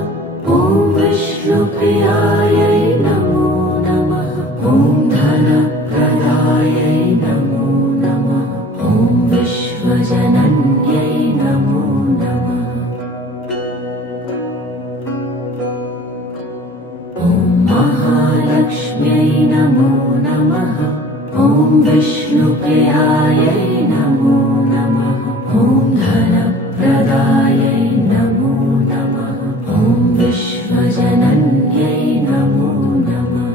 ॐ विष्णुप्रियायै नमो नमः। ॐ धनप्रदायै नमो नमः। ॐ विश्वजनन्यै नमो नमः। ॐ महालक्ष्म्यै नमो नमः। ॐ विष्णुप्रियायै नमो नमः। ॐ धनप्रदायै नमो नमः। ॐ विश्वजनन्यै नमो नमः।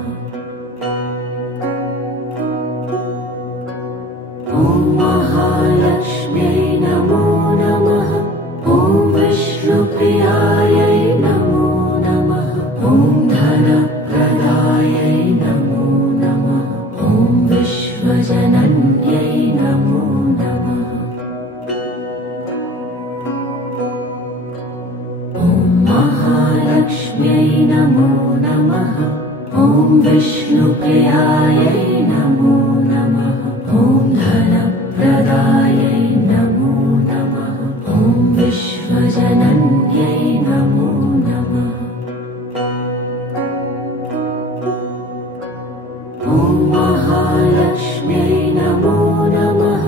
ॐ महालक्ष्म्यै नमो नमः। ॐ विष्णुप्रियायै नमो नमः। ॐ धनप्रदायै नमो नमः। ॐ विश्वजनन्यै नमो नमः। ॐ महालक्ष्म्यै नमो नमः। ॐ विष्णुप्रियायै नमो नमः। ॐ धनप्रदायै नमो नमः। ॐ विश्वजनन्यै नमो नमः। ॐ महालक्ष्म्यै नमो नमः।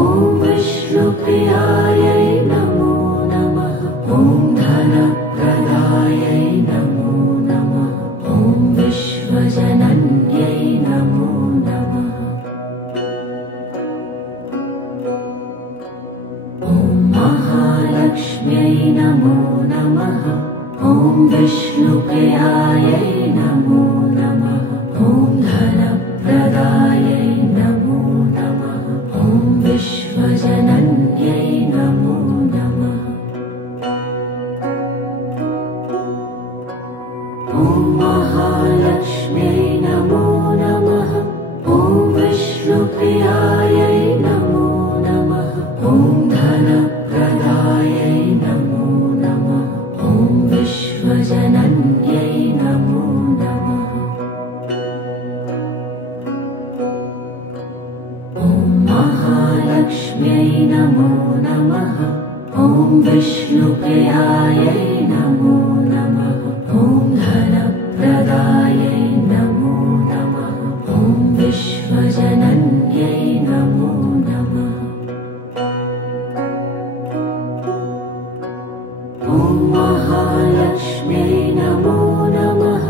ॐ विष्णुप्रियायै नमो नमः। ॐ धनप्रदायै नमो नमः। ॐ विश्वजनन्यै नमो नमः। ॐ महालक्ष्म्यै नमो नमः। ॐ विष्णुप्रियायै नमो नमः। ॐ धनप्रदायै नमो नमः। ॐ विश्वजनन्यै नमो नमः। ॐ महालक्ष्म्यै नमो नमः। ॐ विष्णुप्रियायै नमो नमः। ॐ धनप्रदायै नमो नमः। ॐ विश्वजनन्यै नमो नमः। ॐ महालक्ष्म्यै नमो नमः। ॐ विष्णुप्रियायै नमो नमः। ॐ धनप्रदायै नमो नमः। ॐ विश्वजनन्यै नमो नमः। ॐ महालक्ष्म्यै नमो नमः।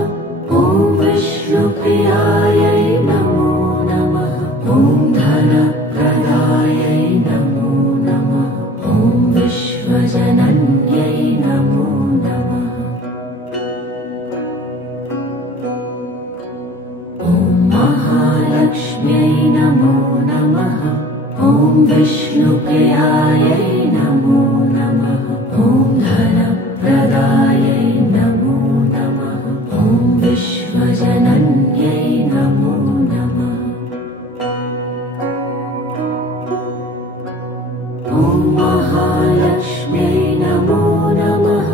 ॐ विष्णुप्रियायै नमो नमः। ॐ धनप्रदायै नमो नमः। ॐ विश्वजनन्यै नमो नमः। ॐ महालक्ष्म्यै नमो नमः। ॐ विष्णुप्रियायै नमो नमः। ॐ धनप्रदायै नमो नमः। ॐ विश्वजनन्यै नमो नमः। ॐ महालक्ष्म्यै नमो नमः।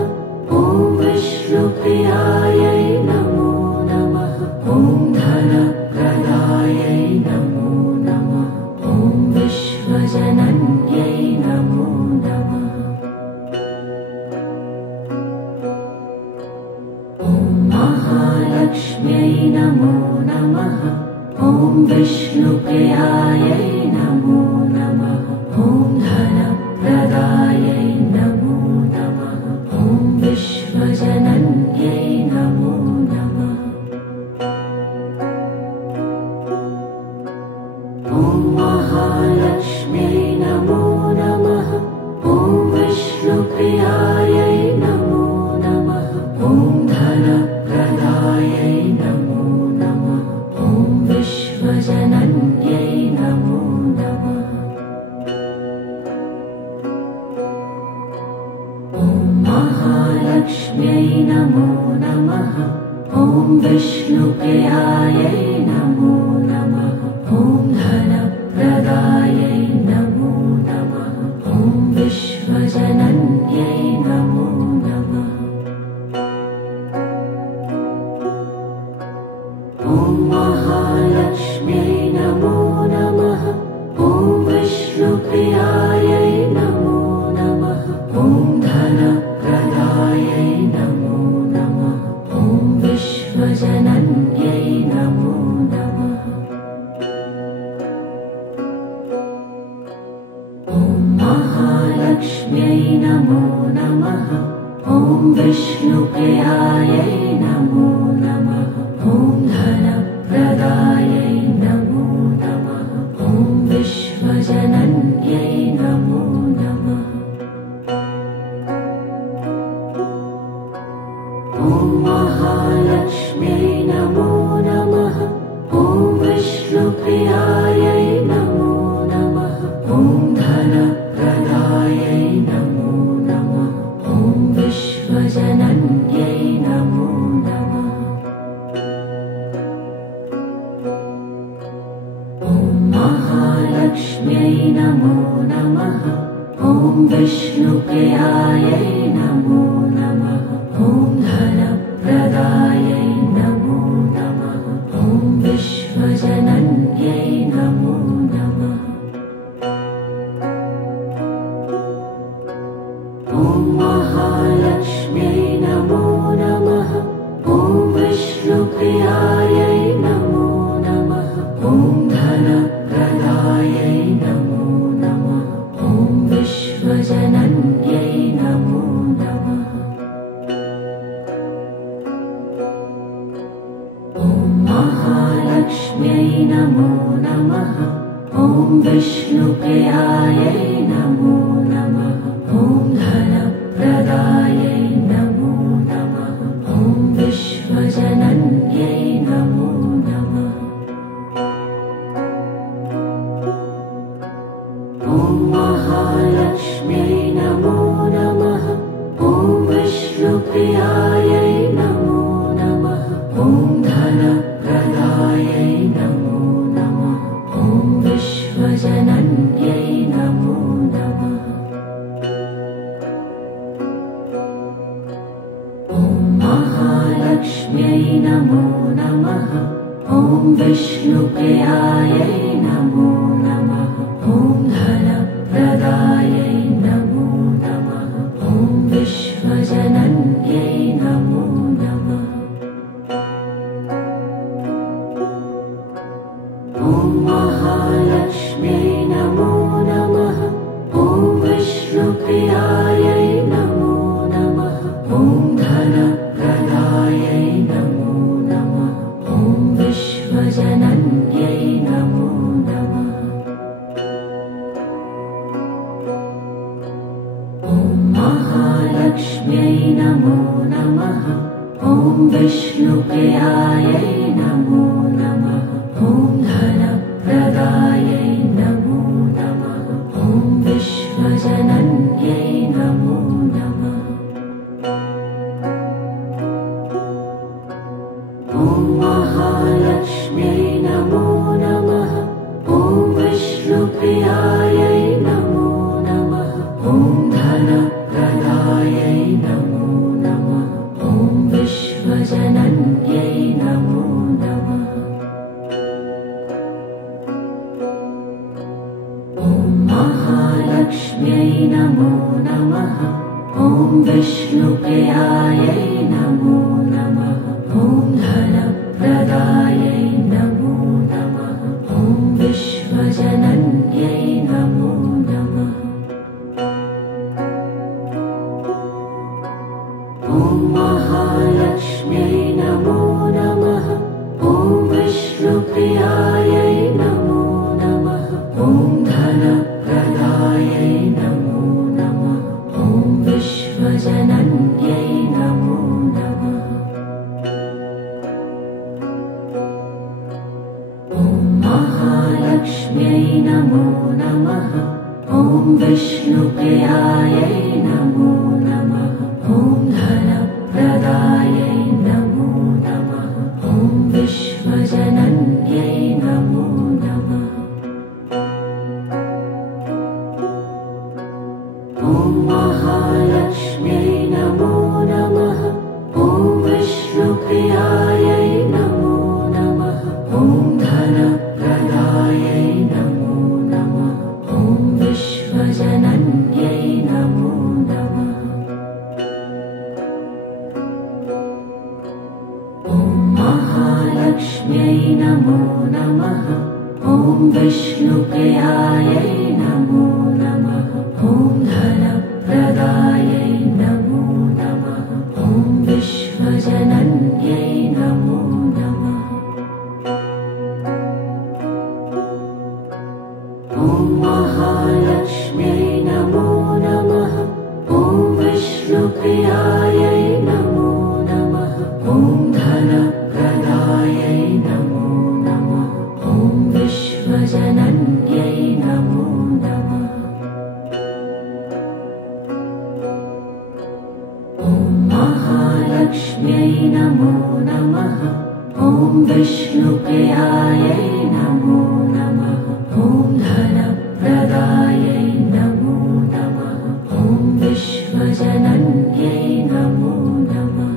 ॐ विष्णुप्रियायै नमो नमः। महालक्ष्म्यै नमो नमः। ॐ विष्णुप्रियायै नमो नमः। ॐ धनप्रदायै नमो नमः। ॐ विश्वजनन्यै नमो नमः। ॐ महालक्ष्म्यै नमो नमः। ॐ विष्णुप्रियायै नमो नमः। ॐ धनप्रदायै नमो नमः। ॐ विश्वजनन्यै नमो नमः। ॐ महालक्ष्म्यै नमो नमः। ॐ विष्णुप्रियायै नमो नमः। ॐ धनप्रदायै नमो नमः। ॐ विश्वजनन्यै नमो नमः। ॐ महालक्ष्म्यै नमो नमः। ॐ विष्णुप्रियायै नमो नमः। ॐ धनप्रदायै नमो नमः। ॐ विश्वजनन्यै नमो नमः। ॐ महालक्ष्म्यै नमो नमः। ॐ विष्णुप्रियायै नमो नमः। ॐ धनप्रदायै नमो नमः। ॐ विश्वजनन्यै नमो नमः। ॐ महालक्ष्म्यै नमो नमः। ॐ विष्णुप्रियायै नमो नमः। ॐ धनप्रदायै नमो नमः। ॐ विश्वजनन्यै नमो नमः। ॐ महालक्ष्म्यै नमो नमः। ॐ विष्णुप्रियायै नमो नमः। ॐ धनप्रदायै नमो नमः। ॐ विश्वजनन्यै नमो नमः। ॐ महालक्ष्म्यै नमो नमः। ॐ विष्णुप्रियायै नमो नमः। ॐ धनप्रदायै नमो नमः। ॐ विश्वजनन्यै नमो नमः। ॐ महालक्ष्म्यै नमो नमः। ॐ विष्णुप्रियायै नमो नमः। ॐ धनप्रदायै नमो नमः। ॐ विश्वजनन्यै नमो नमः। ॐ महालक्ष्म्यै नमो नमः। ॐ विष्णुप्रियायै नमो नमः। ॐ धनप्रदायै नमो नमः। ॐ विश्वजनन्यै नमो नमः। ॐ महालक्ष्म्यै नमो नमः। ॐ विष्णुप्रियायै नमो नमः। ॐ धनप्रदायै नमो नमः। ॐ विश्वजनन्यै नमो नमः। ॐ महालक्ष्म्यै नमो नमः। ॐ विष्णुप्रियायै नमो नमः। ॐ धनप्रदायै नमो नमः। ॐ विश्वजनन्यै नमो नमः। ॐ महालक्ष्म्यै नमो नमः। ॐ विष्णुप्रियायै नमो नमः। ॐ धनप्रदायै नमो नमः। ॐ विश्वजनन्यै नमो नमः। ॐ महालक्ष्म्यै नमो नमः। ॐ विष्णुप्रियायै नमो नमः। ॐ धनप्रदायै नमो नमः। ॐ विश्वजनन्यै नमो नमः। महालक्ष्म्यै नमो नमः। ॐ विष्णुप्रियायै नमो नमः। ॐ धनप्रदायै विष्णुप्रियायै नमो नमः। ॐ धनप्रदायै नमो नमः। ॐ विश्वजनन्यै नमो नमः। ॐ महालक्ष्म्यै नमो नमः। ॐ विष्णुप्रियायै नमो नमः। ॐ धनप्रदायै नमो नमः। ॐ विश्वजनन्यै नमो नमः। ॐ महालक्ष्म्यै नमो नमः। ॐ विष्णुप्रियायै नमो नमः। ॐ धनप्रदायै नमो नमः। ॐ विश्वजनन्यै नमो नमः। ॐ महालक्ष्म्यै नमो नमः। ॐ विष्णुप्रियायै नमो नमः। ॐ धनप्रदायै नमो नमः। ॐ विश्वजनन्यै नमो नमः। ॐ महालक्ष्म्यै नमो नमः। ॐ विष्णुप्रियायै नमो नमः। ॐ धनप्रदायै नमो नमः। ॐ विश्वजनन्यै नमो नमः। ॐ महालक्ष्म्यै नमो नमः। ॐ विष्णुप्रियायै नमो नमः। ॐ धनप्रदायै नमो नमः। ॐ विश्वजनन्यै नमो नमः।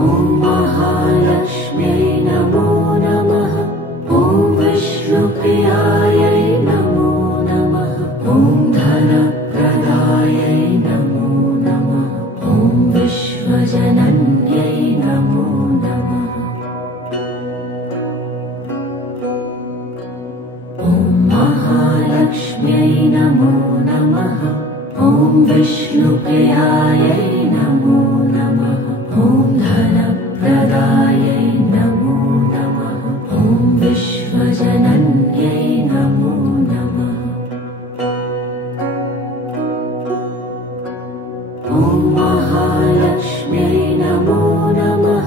ॐ महालक्ष्म्यै नमो नमः। ॐ विष्णुप्रियायै नमो नमः। ॐ धनप्रदायै नमो नमः। ॐ विश्वजनन्यै नमो नमः। ॐ महालक्ष्म्यै नमो नमः। ॐ विष्णुप्रियायै नमो नमः। ॐ धनप्रदायै नमो नमः। ॐ विश्वजनन्यै नमो नमः। ॐ महालक्ष्म्यै नमो नमः।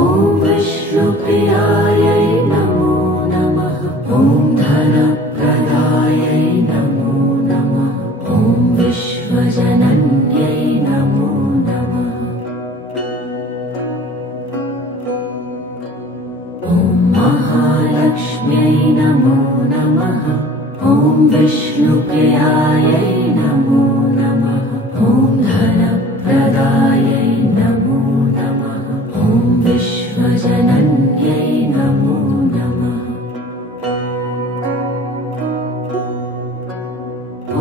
ॐ विष्णुप्रियायै नमो नमः। ॐ धनप्रदायै नमो नमः। ॐ विश्वजनन्यै नमो नमः। ॐ महालक्ष्म्यै नमो नमः। ॐ विष्णुप्रियायै नमो नमः। ॐ धनप्रदायै नमो नमः। ॐ विश्वजनन्यै नमो नमः।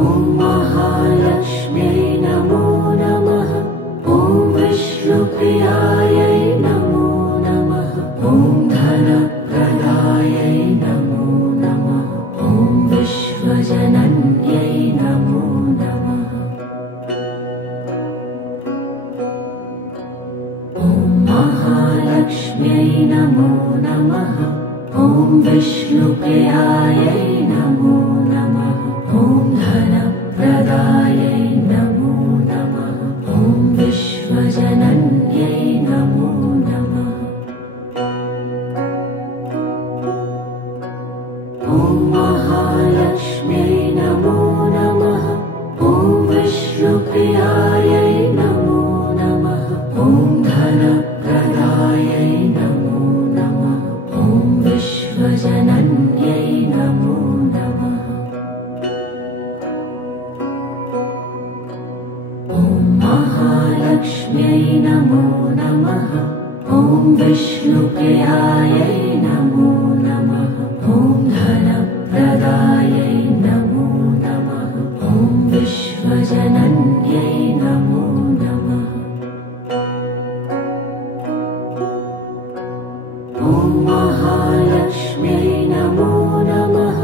ॐ महालक्ष्म्यै नमो नमः। ॐ विष्णुप्रियायै नमो नमः। ॐ धनप्रदायै नमो नमः। ॐ विश्वजनन्यै नमो नमः। ॐ महालक्ष्म्यै नमो नमः। ॐ विष्णुप्रियायै नमो नमः। ॐ धनप्रदायै नमो नमः। ॐ विश्वजनन्यै नमो नमः। ॐ महालक्ष्म्यै नमो नमः। ॐ विष्णुप्रियायै नमो नमः। ॐ धनप्रदायै नमो नमः। ॐ विश्वजनन्यै नमो नमः। ॐ महालक्ष्म्यै नमो नमः। ॐ विष्णुप्रियायै नमो नमः। ॐ धनप्रदायै नमो नमः। ॐ विश्वजनन्यै नमो नमः। ॐ महालक्ष्म्यै नमो नमः।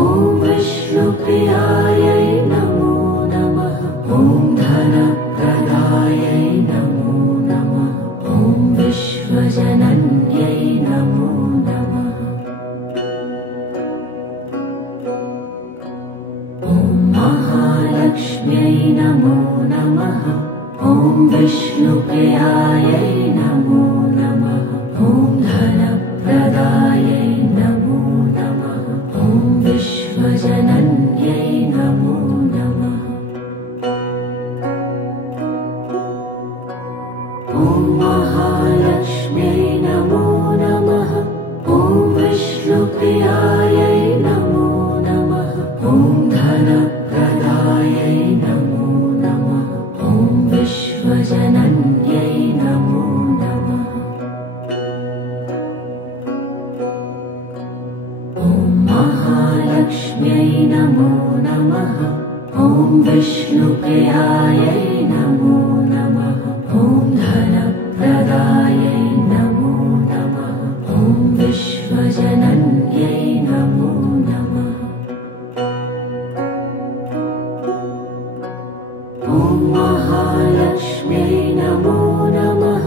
ॐ विष्णुप्रियायै नमो नमः। ॐ धनप्रदायै नमो नमः। ॐ विष्णुप्रियायै विष्णुप्रियायै नमो नमः। ॐ धनप्रदायै नमो नमः। ॐ विश्वजनन्यै नमो नमः। ॐ महालक्ष्म्यै नमो नमः। ॐ विष्णुप्रियायै नमो नमः। ॐ धनप्रदायै नमो नमः। ॐ विश्वजनन्यै नमो नमः। ॐ महालक्ष्म्यै नमो नमः। ॐ विष्णुप्रियायै नमो नमः। ॐ धनप्रदायै नमो नमः। ॐ विश्वजनन्यै नमो नमः। ॐ महालक्ष्म्यै नमो नमः।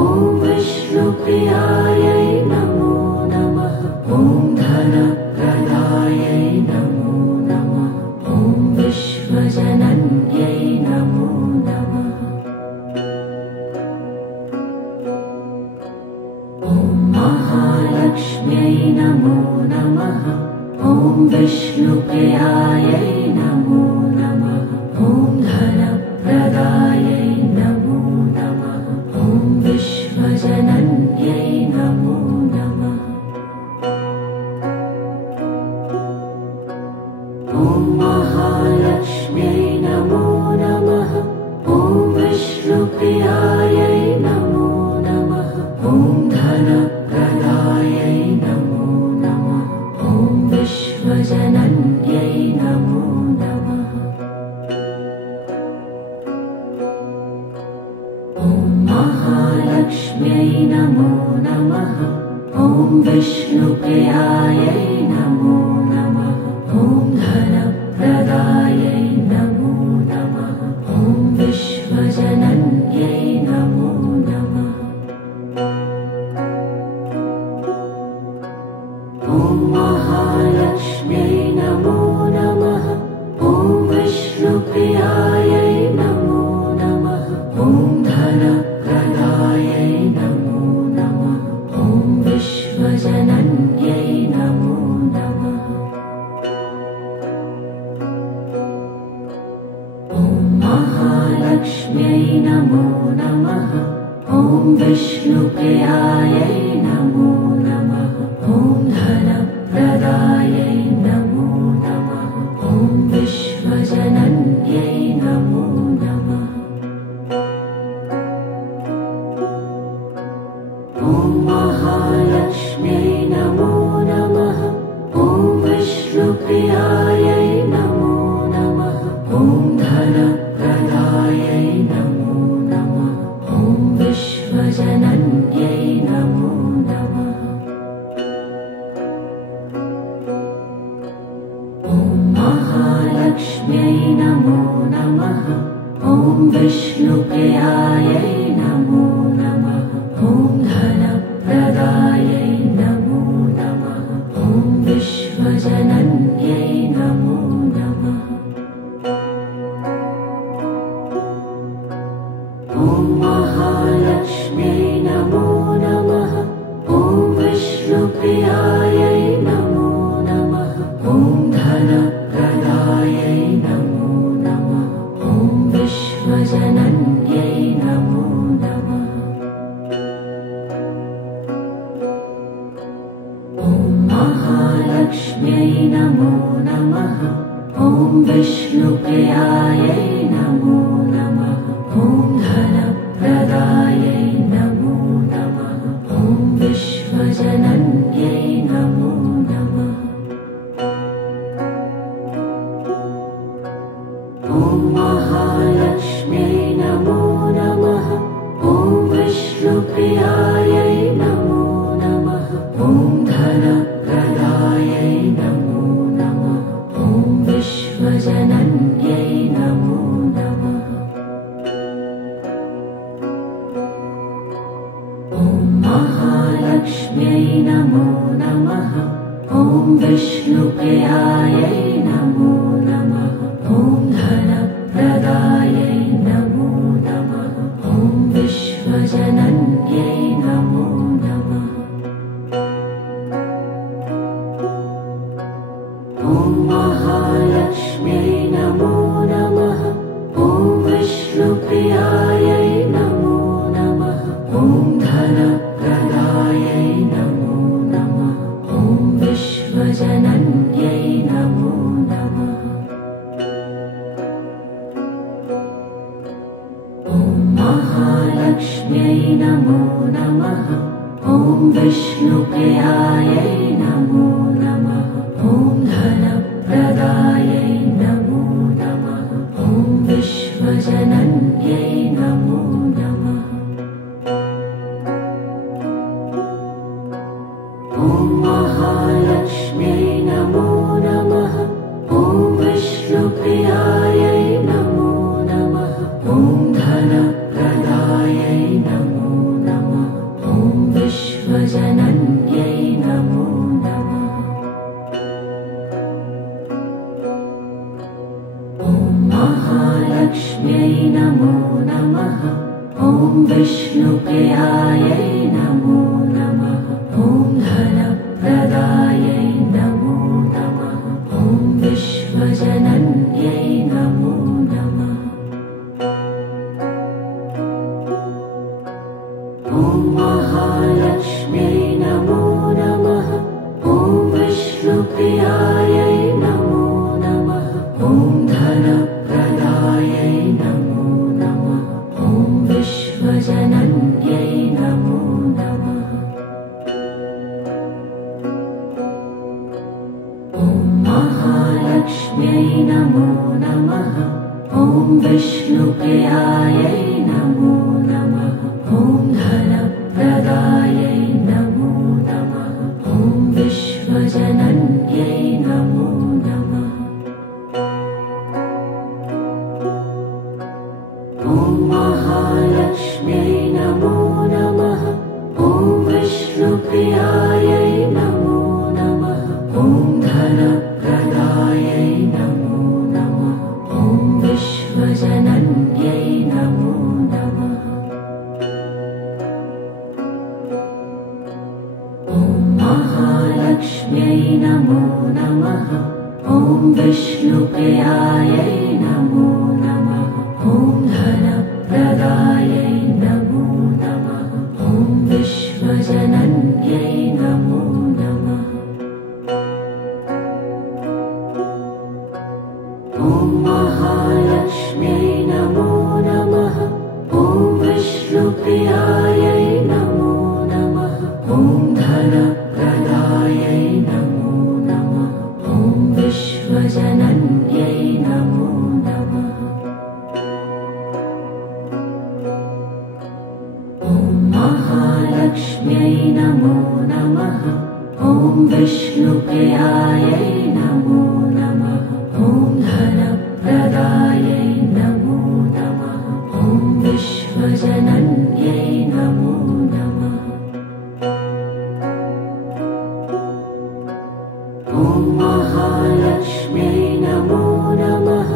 ॐ विष्णुप्रियायै नमो नमः। ॐ धनप्रदायै नमो नमः। ॐ विश्वजनन्यै नमो नमः। ॐ महालक्ष्म्यै नमो नमः। ॐ विष्णुप्रियायै नमो नमः। ॐ धनप्रदायै नमो नमः। ॐ विश्वजनन्यै नमो नमः। ॐ महालक्ष्म्यै नमो नमः। ॐ विष्णुप्रियायै नमो नमः। ॐ धनप्रदायै नमो नमः। ॐ विश्वजनन्यै नमो नमः। ॐ महालक्ष्म्यै नमो नमः। ॐ विष्णुप्रियायै नमो नमः। ॐ धनप्रदायै नमो नमः। ॐ विश्वजनन्यै नमो नमः। ॐ महालक्ष्म्यै नमो नमः। ॐ विष्णुप्रियायै नमो नमः। ॐ धनप्रदायै नमो नमः। ॐ विश्वजनन्यै नमो नमः। ॐ महालक्ष्म्यै नमो नमः। ॐ विष्णुप्रियायै नमो नमः। ॐ धनप्रदायै नमो नमः। ॐ विश्वजनन्यै नमो नमः। ॐ महालक्ष्म्यै नमो नमः। ॐ विष्णुप्रियायै नमो नमः। ॐ धनप्रदायै नमो नमः। ॐ विश्वजनन्यै नमो नमः। ॐ महालक्ष्म्यै नमो नमः। ॐ विष्णुप्रियायै नमो नमः। ॐ धनप्रदायै नमो नमः। ॐ विश्वजनन्यै नमो नमः। ॐ महालक्ष्म्यै नमो नमः। ॐ विष्णुप्रियायै नमो नमः। ॐ धनप्रदायै नमो नमः। ॐ विश्वजनन्यै नमो नमः। ॐ महालक्ष्म्यै नमो नमः। ॐ विष्णुप्रियायै नमो नमः। ॐ धनप्रदायै नमो नमः। ॐ विश्वजनन्यै नमो नमः। ॐ महालक्ष्म्यै नमो नमः। ॐ विष्णुप्रियायै नमो नमः। ॐ धनप्रदायै नमो नमः। ॐ विश्वजनन्यै नमो नमः। ॐ महालक्ष्म्यै नमो नमः। ॐ विष्णुप्रियायै नमो नमः। ॐ धनप्रदायै नमो नमः। विश्वजनन्यै नमो नमः। ॐ महालक्ष्म्यै नमो नमः। ॐ विष्णुप्रियायै नमो नमः। ॐ धनप्रदायै नमो नमः। ॐ विश्वजनन्यै नमो नमः। ॐ महालक्ष्म्यै नमो नमः। ॐ विष्णुप्रियायै नमो नमः। ॐ धनप्रदायै नमो नमः। ॐ विश्वजनन्यै नमो नमः। ॐ महालक्ष्म्यै नमो नमः। ॐ विष्णुप्रियायै नमो नमः। ॐ धनप्रदायै नमो नमः। ॐ विश्वजनन्यै नमो नमः। ॐ महालक्ष्म्यै नमो नमः। ॐ विष्णुप्रियायै नमो नमः। ॐ धनप्रदायै नमो नमः। ॐ विश्वजनन्यै नमो नमः। ॐ महालक्ष्म्यै नमो नमः। ॐ विष्णुप्रियायै नमो नमः। ॐ धनप्रदायै नमो नमः। ॐ विश्वजनन्यै नमो नमः। ॐ महालक्ष्म्यै नमो नमः। ॐ विष्णुप्रियायै नमो नमः। ॐ धनप्रदायै नमो नमः। ॐ विश्वजनन्यै नमो नमः। ॐ महालक्ष्म्यै नमो नमः। ॐ विष्णुप्रियायै नमो नमः। ॐ धनप्रदायै नमो नमः। ॐ विश्वजनन्यै नमो नमः। ॐ महालक्ष्म्यै नमो नमः। ॐ विष्णुप्रियायै नमो नमः। ॐ धनप्रदायै नमो नमः। ॐ विश्वजनन्यै नमो नमः। ॐ महालक्ष्म्यै नमो नमः। ॐ विष्णुप्रियायै नमो नमः। ॐ धनप्रदायै नमो नमः। ॐ विश्वजनन्यै नमो नमः। ॐ महालक्ष्म्यै नमो नमः। ॐ विष्णुप्रियायै नमो नमः। ॐ धनप्रदायै नमो नमः। ॐ विश्वजनन्यै नमो नमः। ॐ महालक्ष्म्यै नमो नमः।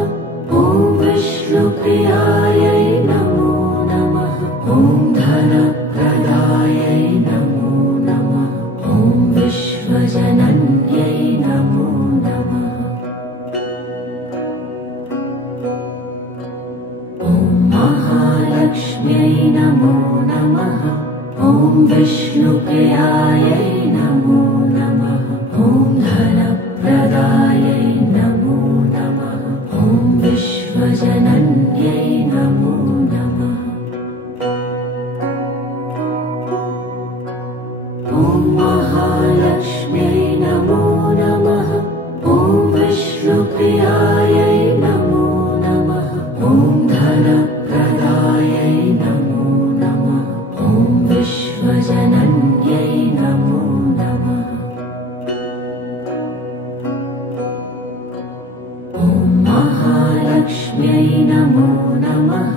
ॐ विष्णुप्रियायै नमो नमः। ॐ धनप्रदायै नमो नमः। ॐ विश्वजनन्यै नमो नमः। ॐ महालक्ष्म्यै नमो नमः। ॐ विष्णुप्रियायै नमो नमः। ॐ धनप्रदायै नमो नमः। ॐ विश्वजनन्यै नमो नमः। ॐ महालक्ष्म्यै नमो नमः। ॐ विष्णुप्रियायै नमो नमः। ॐ धनप्रदायै नमो नमः। ॐ विश्वजनन्यै नमो नमः। ॐ महालक्ष्म्यै नमो नमः।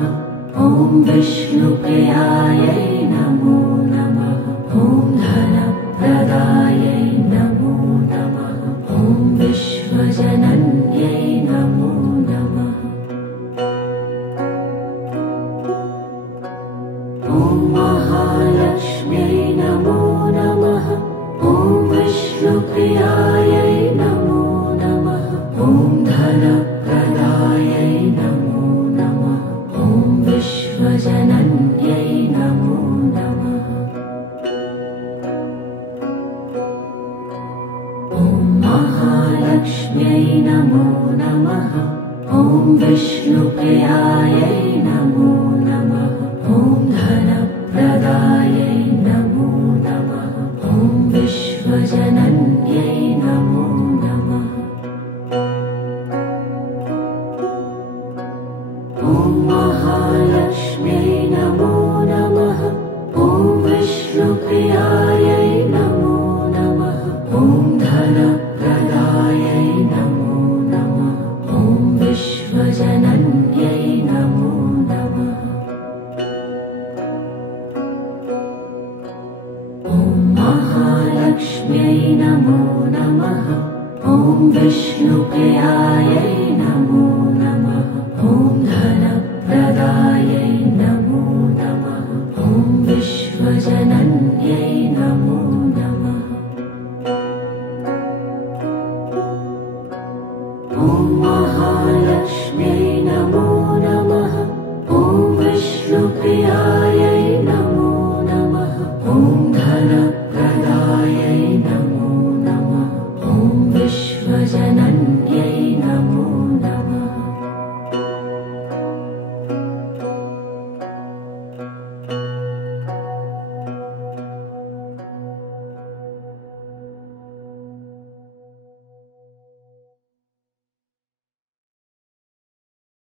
ॐ विष्णुप्रियायै नमो नमः। ॐ धनप्रदायै नमो नमः। ॐ विश्वजनन्यै नमो नमः। ॐ विष्णुप्रियायै नमो नमः। ॐ धनप्रदायै नमो नमः। ॐ विश्वजनन्यै नमो नमः। ॐ महालक्ष्म्यै नमो नमः। ॐ विष्णुप्रियायै नमो नमः। ॐ धनप्रदायै नमो नमः। ॐ विश्वजनन्यै नमो नमः। ॐ महालक्ष्म्यै नमो नमः। ॐ विष्णुप्रियायै नमो नमः। ॐ धनप्रदायै नमो नमः। ॐ विश्वजनन्यै नमो नमः। ॐ महालक्ष्म्यै नमो नमः। ॐ विष्णुप्रियायै नमो नमः। ॐ धनप्रदायै नमो नमः। ॐ विश्वजनन्यै नमो नमः। ॐ महालक्ष्म्यै नमो नमः। ॐ विष्णुप्रियायै नमो